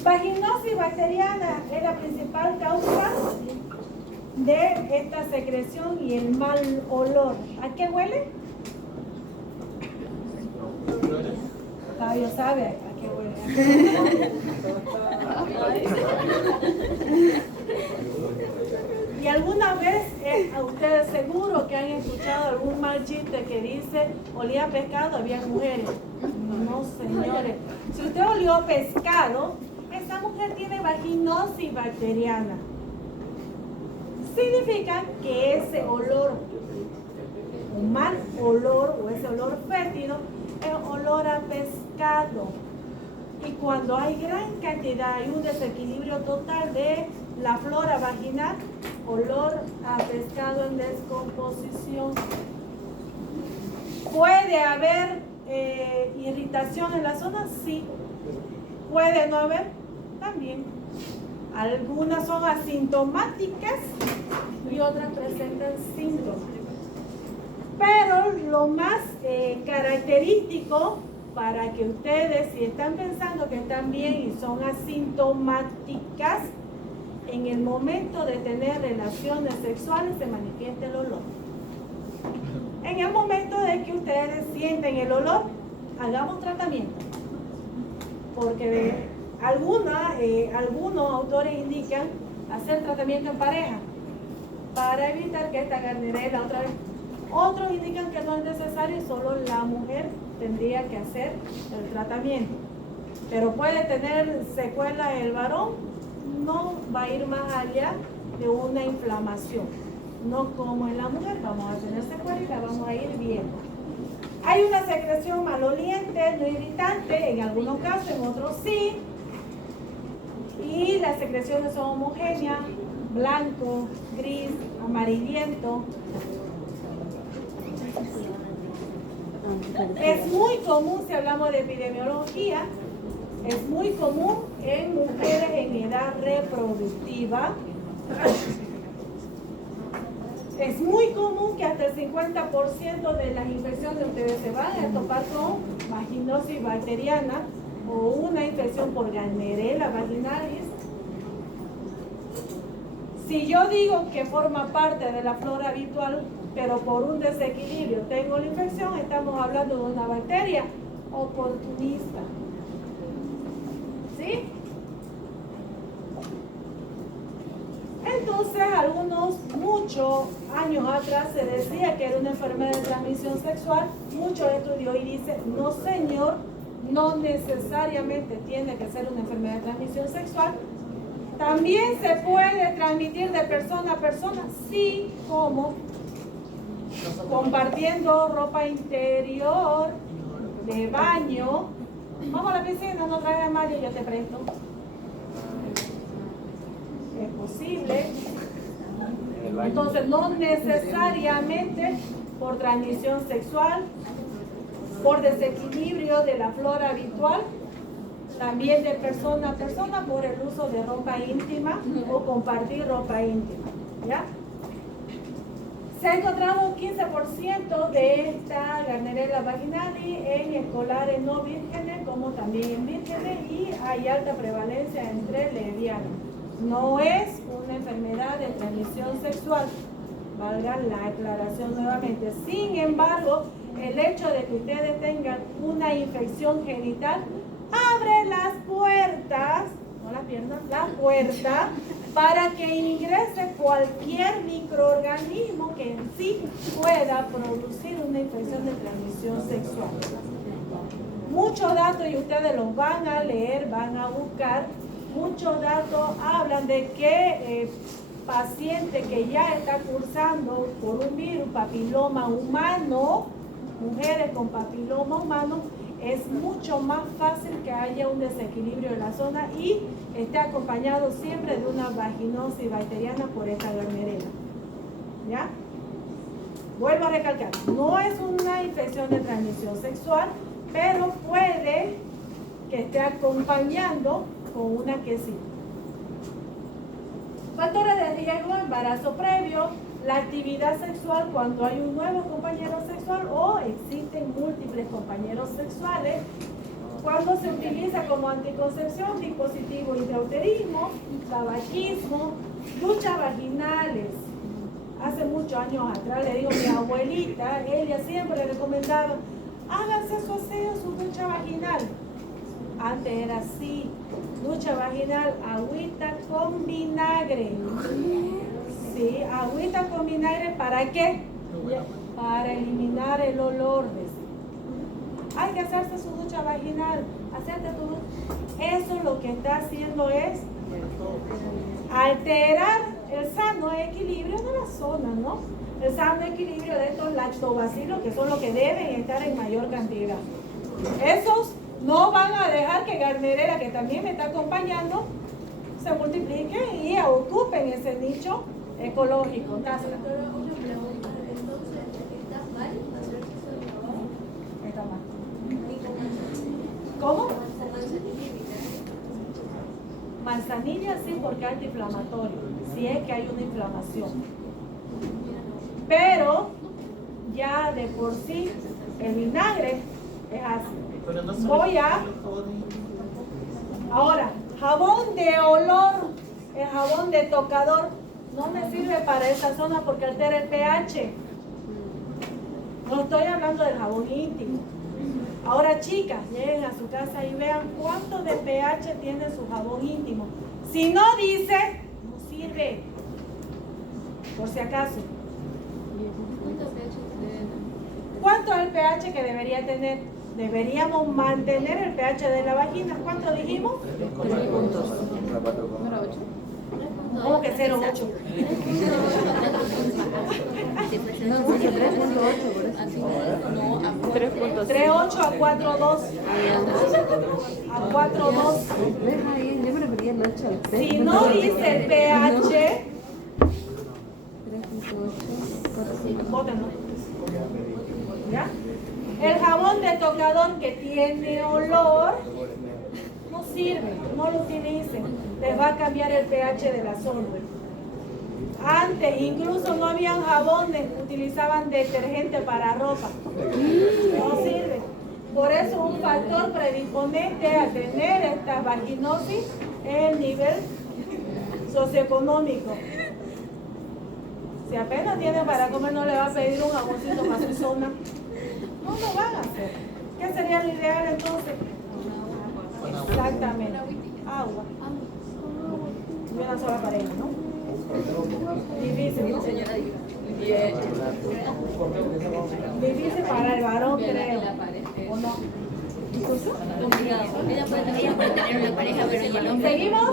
Vaginosis bacteriana es la principal causa de esta secreción y el mal olor. ¿A qué huele? Fabio sabe a qué huele. Y alguna vez, a ustedes seguro que han escuchado algún mal chiste que dice, olía a pescado, había mujeres. No, señores. Si usted olió pescado, esa mujer tiene vaginosis bacteriana. Significa que ese olor, un mal olor o ese olor fétido, es olor a pescado. Y cuando hay gran cantidad, hay un desequilibrio total de la flora vaginal, olor a pescado en descomposición. ¿Puede haber irritación en la zona? Sí. ¿Puede no haber? También. Algunas son asintomáticas y otras presentan síntomas. Pero lo más característico para que ustedes, si están pensando que están bien y son asintomáticas, en el momento de tener relaciones sexuales se manifiesta el olor. En el momento de que ustedes sienten el olor, hagamos tratamiento. Porque algunos autores indican hacer tratamiento en pareja para evitar que esta garnerela otra vez. Otros indican que no es necesario, solo la mujer tendría que hacer el tratamiento. Pero puede tener secuelas el varón, no va a ir más allá de una inflamación. No como en la mujer, vamos a tener secuelas y la vamos a ir viendo. Hay una secreción maloliente, no irritante, en algunos casos, en otros sí. Y las secreciones son homogéneas, blanco, gris, amarillento. Es muy común, si hablamos de epidemiología, es muy común en mujeres en edad reproductiva. Es muy común que hasta el 50% de las infecciones ustedes se van a topar con vaginosis bacteriana o una infección por Gardnerella vaginalis. Si yo digo que forma parte de la flora habitual, pero por un desequilibrio tengo la infección, estamos hablando de una bacteria oportunista. ¿Sí? Entonces, muchos años atrás se decía que era una enfermedad de transmisión sexual. Muchos estudios y dicen, no señor, no necesariamente tiene que ser una enfermedad de transmisión sexual. También se puede transmitir de persona a persona, sí, como compartiendo ropa interior, de baño. Vamos a la piscina, no traes a Mario, yo te presto. Es posible. Entonces, no necesariamente por transmisión sexual, por desequilibrio de la flora habitual, también de persona a persona por el uso de ropa íntima o compartir ropa íntima. ¿Ya? Se ha encontrado un 15% de esta Gardnerella vaginalis en escolares no vírgenes como también en vírgenes y hay alta prevalencia entre lesbianas. No es una enfermedad de transmisión sexual, valga la aclaración nuevamente. Sin embargo, el hecho de que ustedes tengan una infección genital abre las puertas, no las piernas, la puerta para que ingrese cualquier microorganismo que en sí pueda producir una infección de transmisión sexual. Muchos datos, y ustedes los van a leer, van a buscar, muchos datos hablan de que paciente que ya está cursando por un virus papiloma humano, mujeres con papiloma humano, es mucho más fácil que haya un desequilibrio en la zona y esté acompañado siempre de una vaginosis bacteriana por esta Gardnerella. ¿Ya? Vuelvo a recalcar, no es una infección de transmisión sexual, pero puede que esté acompañando con una que sí. Factores de riesgo: embarazo previo, la actividad sexual cuando hay un nuevo compañero sexual o existen múltiples compañeros sexuales, cuando se utiliza como anticoncepción, dispositivo intrauterino, tabaquismo, duchas vaginales. Hace muchos años atrás, le digo, mi abuelita, ella siempre le recomendaba, háganse su aseo, su ducha vaginal. Antes era así, ducha vaginal, agüita con vinagre. Sí, agüita con vinagre, ¿para qué? Para eliminar el olor. Hay que hacerse su ducha vaginal, hacerte tu ducha. Eso lo que está haciendo es alterar el sano equilibrio de la zona, ¿no? El sano equilibrio de estos lactobacilos que son los que deben estar en mayor cantidad. Esos no van a dejar que Gardnerella, que también me está acompañando, se multipliquen y ocupen ese nicho ecológico. Gracias. Doctora, una pregunta. Entonces, ¿está mal hacer eso de trabajo? Está mal. ¿Y con manzanilla? ¿Cómo? Con manzanilla. Manzanilla sí, porque es antiinflamatorio, si es que hay una inflamación. Pero ya de por sí el vinagre es ácido. Voy a... Ahora, jabón de olor, el jabón de tocador, no me sirve para esa zona porque altera el pH. No estoy hablando del jabón íntimo. Ahora, chicas, lleguen a su casa y vean cuánto de pH tiene su jabón íntimo. Si no dice, no sirve. Por si acaso. ¿Cuánto pH debe tener? ¿Cuánto es el pH que debería tener? Deberíamos mantener el pH de la vagina. ¿Cuánto dijimos? 3.8. ¿Cómo que 0,8? No, 3.8 por eso. Así no, a 3,8 a 4,2. A 4,2. ¿Ves ahí? Yo me refería al 8 al 3. Si no dice el pH, 3.8. bótenlo. ¿Ya? El jabón de tocador que tiene olor no sirve, no lo utilicen, les va a cambiar el pH de la zona. Antes incluso no habían jabones, utilizaban detergente para ropa, no sirve. Por eso un factor predisponente a tener esta vaginosis es el nivel socioeconómico. Si apenas tiene para comer, no le va a pedir un jaboncito para su zona. No lo van a hacer. ¿Qué sería lo ideal entonces? Exactamente. Agua. Y una sola pareja, ¿no? Difícil, ¿no? Difícil para el varón, creo. ¿O no? Ella puede tener una pareja, pero ella no. ¿Seguimos?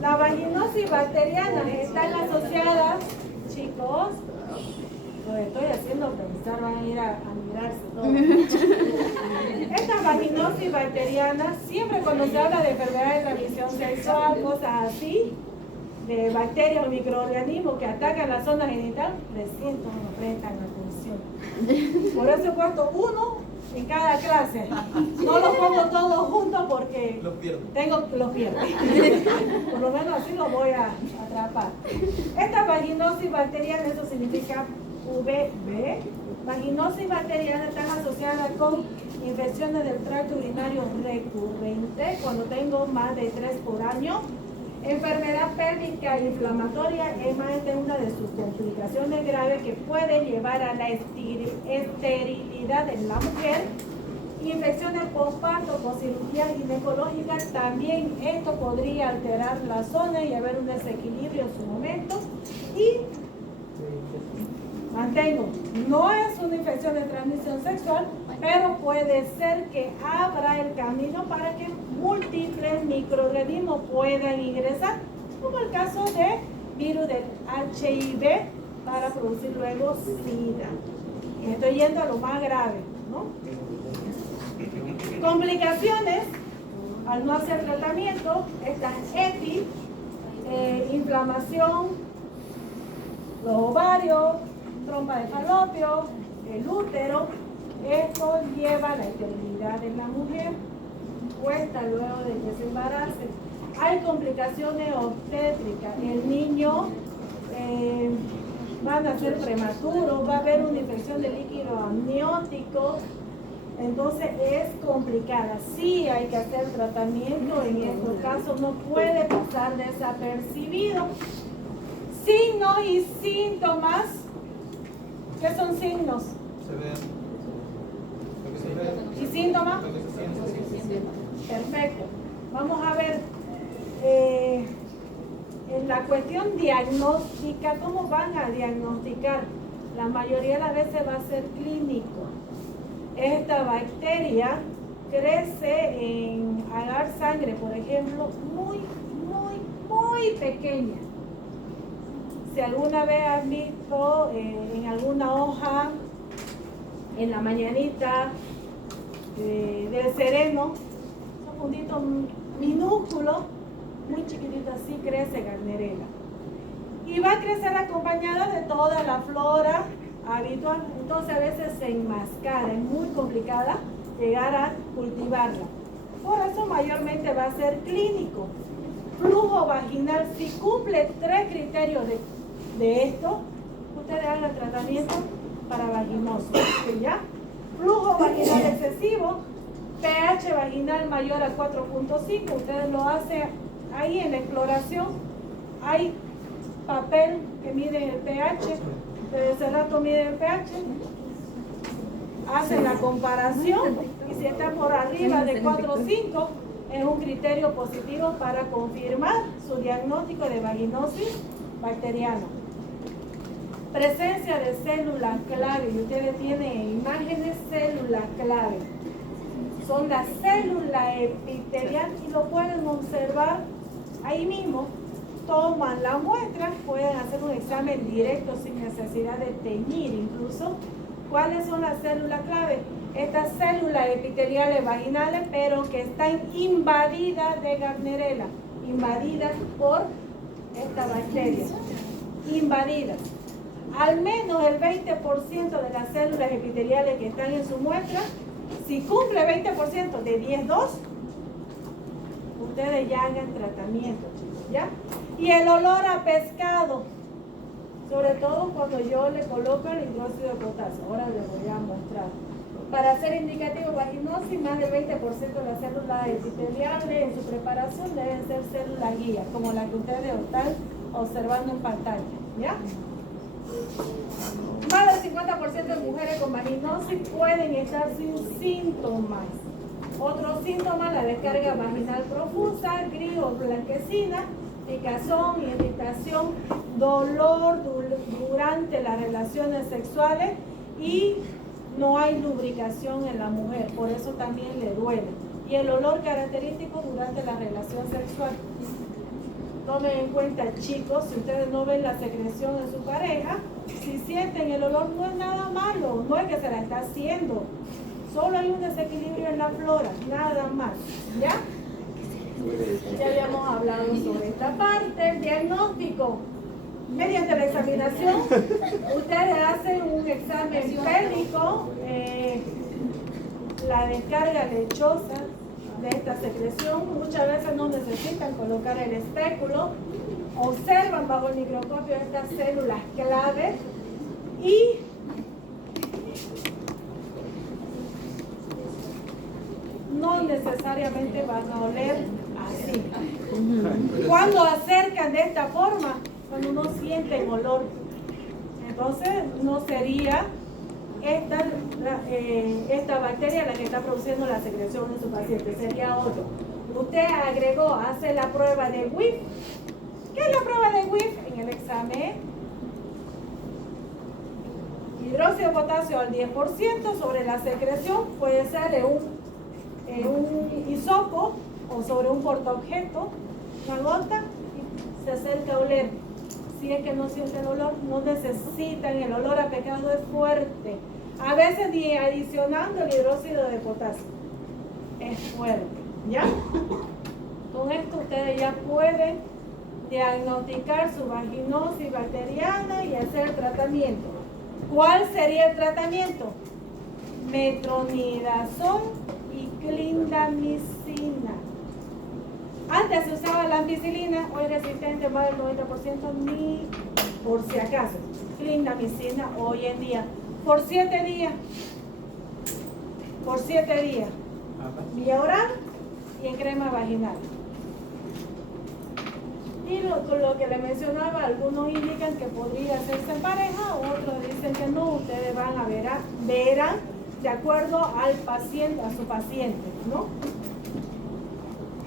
La vaginosis bacteriana están asociadas, chicos, lo estoy haciendo pensar, van a ir a mirarse todos. Estas vaginosis bacterianas, siempre cuando se habla de enfermedades de transmisión sexual, cosas así, de bacterias o microorganismos que atacan la zona genital, recién todos nos prestan atención. Por eso he puesto uno en cada clase. No los pongo todos juntos porque los pierdo. Por lo menos así los voy a atrapar. Esta vaginosis bacteriana, eso significa VB. Vaginosis bacteriana están asociadas con infecciones del tracto urinario recurrente cuando tengo más de 3 por año. Enfermedad pélvica inflamatoria es más de una de sus complicaciones graves que puede llevar a la esterilidad en la mujer. Infecciones postparto con cirugía ginecológica, también esto podría alterar la zona y haber un desequilibrio en su momento. Y mantengo, no es una infección de transmisión sexual, pero puede ser que abra el camino para que múltiples microorganismos puedan ingresar, como el caso de virus del HIV para producir luego SIDA. Y estoy yendo a lo más grave, ¿no? Complicaciones al no hacer tratamiento, estas EPI, inflamación, los ovarios, trompa de falopio, el útero. Esto lleva a la esterilidad de la mujer, cuesta luego de que se embarace. Hay complicaciones obstétricas, el niño va a nacer prematuro, va a haber una infección de líquido amniótico, entonces es complicada. Sí hay que hacer tratamiento, en estos casos no puede pasar desapercibido. Signos y síntomas. ¿Qué son signos? Se ve. Lo que se ve. ¿Y síntomas? Lo que se siente. Perfecto. Vamos a ver en la cuestión diagnóstica, ¿cómo van a diagnosticar? La mayoría de las veces va a ser clínico. Esta bacteria crece en agar sangre, por ejemplo, muy pequeña. Si alguna vez has visto en alguna hoja, en la mañanita del sereno, un puntito minúsculo, muy chiquitito así, crece Gardnerella. Y va a crecer acompañada de toda la flora habitual. Entonces a veces se enmascara, es muy complicada llegar a cultivarla. Por eso mayormente va a ser clínico. Flujo vaginal, si cumple 3 criterios de esto, ustedes hagan tratamiento para vaginosis, ¿ya? Flujo vaginal excesivo, pH vaginal mayor a 4.5, ustedes lo hacen ahí en la exploración, hay papel que mide el pH, ustedes hace rato miden el pH, hacen la comparación y si está por arriba de 4.5 es un criterio positivo para confirmar su diagnóstico de vaginosis bacteriana. Presencia de células clave, y ustedes tienen imágenes células clave. Son las células epiteliales y lo pueden observar ahí mismo. Toman la muestra, pueden hacer un examen directo sin necesidad de teñir incluso. ¿Cuáles son las células clave? Estas células epiteliales vaginales, pero que están invadidas de Gardnerella, invadidas por esta bacteria, invadidas. Al menos el 20% de las células epiteliales que están en su muestra, si cumple 20% de 10,2, ustedes ya hagan tratamiento, chicos, ¿ya? Y el olor a pescado, sobre todo cuando yo le coloco el hidróxido de potasio, ahora les voy a mostrar. Para ser indicativo vaginosis, más del 20% de las células epiteliales en su preparación deben ser células guía, como la que ustedes están observando en pantalla, ¿ya? Más del 50% de mujeres con vaginosis pueden estar sin síntomas. Otros síntomas, la descarga vaginal profusa, gris o blanquecina, picazón, irritación, dolor durante las relaciones sexuales y no hay lubricación en la mujer, por eso también le duele. Y el olor característico durante la relación sexual. Tomen en cuenta, chicos, si ustedes no ven la secreción de su pareja, si sienten el olor no es nada malo, no es que se la está haciendo, solo hay un desequilibrio en la flora, nada más, ¿ya? Ya habíamos hablado sobre esta parte, el diagnóstico. Mediante la examinación, ustedes hacen un examen pélvico, la descarga lechosa de esta secreción. Muchas veces no necesitan colocar el espéculo, observan bajo el microscopio estas células clave y no necesariamente van a oler así. Cuando acercan de esta forma, cuando no sienten olor, entonces no sería esta bacteria la que está produciendo la secreción en su paciente, sería otro. Usted agregó, hace la prueba de WIF. ¿Qué es la prueba de WIF? En el examen hidróxido de potasio al 10% sobre la secreción, puede ser en un hisopo o sobre un portaobjeto, una gota, y se acerca a oler. Si es que no sienten el olor, no necesitan, el olor a pescado es fuerte. A veces ni adicionando el hidróxido de potasio. Es fuerte, ¿ya? Con esto ustedes ya pueden diagnosticar su vaginosis bacteriana y hacer el tratamiento. ¿Cuál sería el tratamiento? Metronidazol y clindamicina. Antes se usaba la ampicilina, hoy resistente más del 90%, ni por si acaso. Clindamicina hoy en día, por 7 días. Por 7 días. Vía oral y en crema vaginal. Y lo que les mencionaba, algunos indican que podría hacerse en pareja, otros dicen que no, ustedes verán de acuerdo al paciente, a su paciente, ¿no?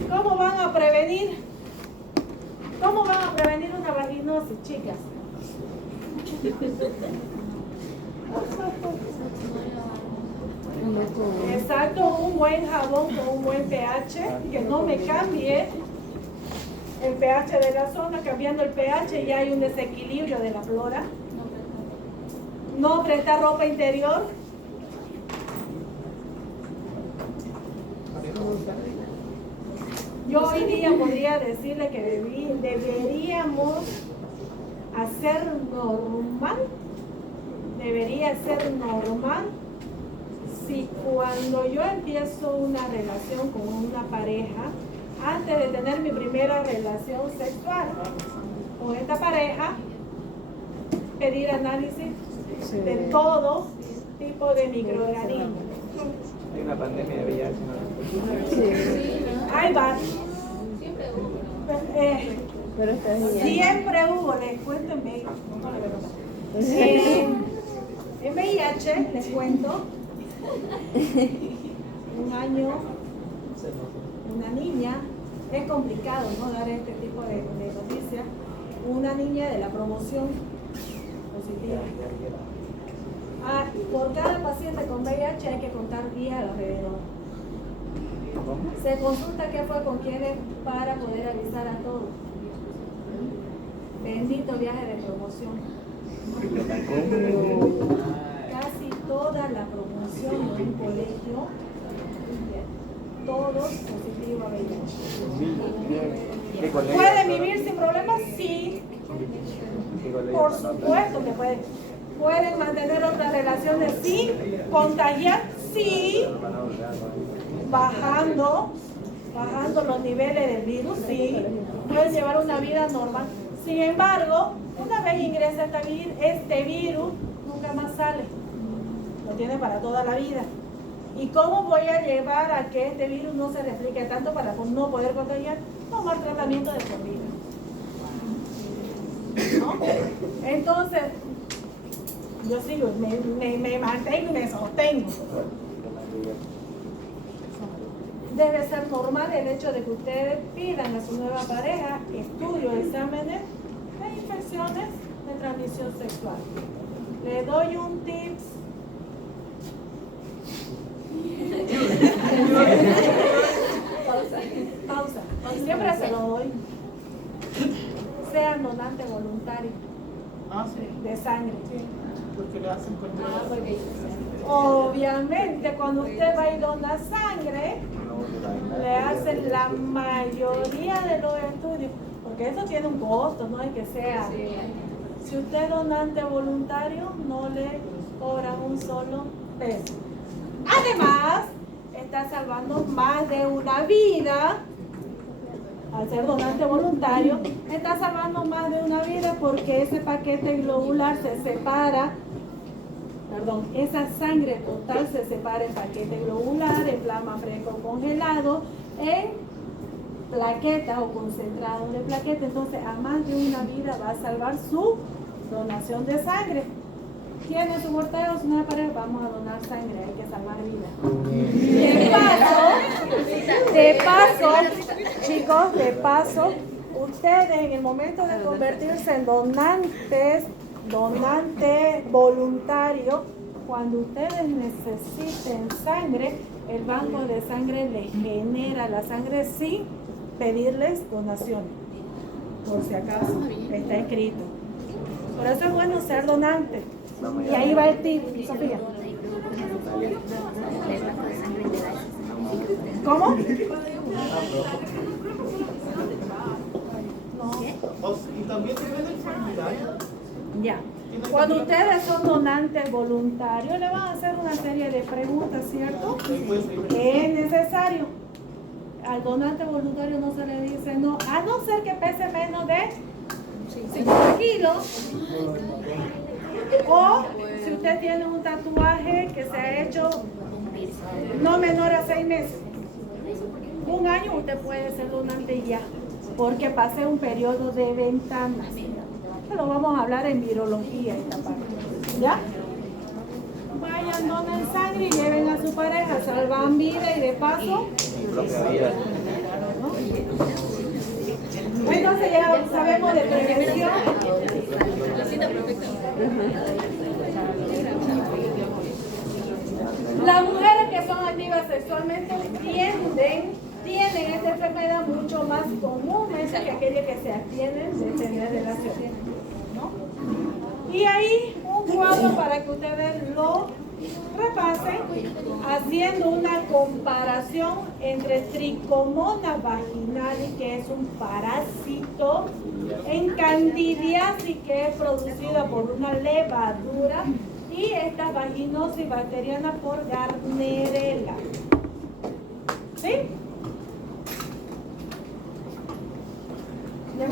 ¿Cómo van a prevenir? ¿Cómo van a prevenir una vaginosis, chicas? Exacto, un buen jabón con un buen pH, que no me cambie el pH de la zona. Cambiando el pH ya hay un desequilibrio de la flora. No prestar ropa interior. Yo hoy día podría decirle que deberíamos hacer normal, debería ser normal si cuando yo empiezo una relación con una pareja, antes de tener mi primera relación sexual con esta pareja, pedir análisis de todo tipo de microorganismos. Hay una pandemia de VIH, Hay varios. Pero está bien. Siempre hubo, les cuento en VIH. En VIH, les cuento, un año, una niña, es complicado, ¿no?, dar este tipo de noticias, una niña de la promoción positiva. Por cada paciente con VIH hay que contar días alrededor. Se consulta qué fue con quiénes para poder avisar a todos. Bendito viaje de promoción. Casi toda la promoción de un colegio, todos positivos a VIH. ¿Pueden vivir sin problemas? Sí. Por supuesto que pueden. ¿Pueden mantener otras relaciones sin contagiar? Sí. Bajando los niveles del virus, sí. Pueden llevar una vida normal. Sin embargo, una vez ingresa este virus, nunca más sale. Lo tiene para toda la vida. ¿Y cómo voy a llevar a que este virus no se replique tanto para no poder contagiar? Tomar tratamiento de por vida. ¿No? Entonces, yo sigo, me mantengo y me sostengo. Debe ser normal el hecho de que ustedes pidan a su nueva pareja estudios, exámenes de infecciones de transmisión sexual. Le doy un tips. Pausa. Siempre se lo doy. Sean donantes voluntarios de sangre. Porque le hacen control. Obviamente, cuando usted va y dona sangre, le hacen la mayoría de los estudios, porque eso tiene un costo, no es que sea. Si usted es donante voluntario, no le cobran un solo peso. Además, está salvando más de una vida. Al ser donante voluntario, está salvando más de una vida porque ese paquete globular se separa. Esa sangre total se separa en paquete globular, en plasma fresco congelado, en plaquetas o concentrados de plaquetas. Entonces, a más de una vida va a salvar su donación de sangre. ¿Tiene su morteo, su nueva pareja? Vamos a donar sangre, hay que salvar vidas. De paso, chicos, ustedes en el momento de convertirse en donantes donante voluntario, cuando ustedes necesiten sangre, el banco de sangre les genera la sangre sin pedirles donaciones. Por si acaso, está escrito. Por eso es bueno ser donante. Y ahí va el tip, Sofía. ¿Cómo? Y también depende del formulario. Ya. Cuando ustedes son donantes voluntarios, le van a hacer una serie de preguntas, ¿cierto? ¿Qué es necesario? Al donante voluntario no se le dice no, a no ser que pese menos de 50 kilos. O si usted tiene un tatuaje que se ha hecho no menor a 6 meses. Un año usted puede ser donante ya, porque pase un periodo de ventanas. Lo vamos a hablar en virología esta parte. ¿Ya? Vayan, donen sangre y lleven a su pareja, salvan vida y de paso. Entonces ya sabemos de prevención. Las mujeres que son activas sexualmente tienen esta enfermedad mucho más comúnmente que aquellas que se abstienen de tener relaciones, ¿no? Y ahí un cuadro para que ustedes lo repasen, haciendo una comparación entre Trichomonas vaginalis, que es un parásito, en candidiasis, que es producida por una levadura, y esta vaginosis bacteriana por Gardnerella. ¿Sí? Ya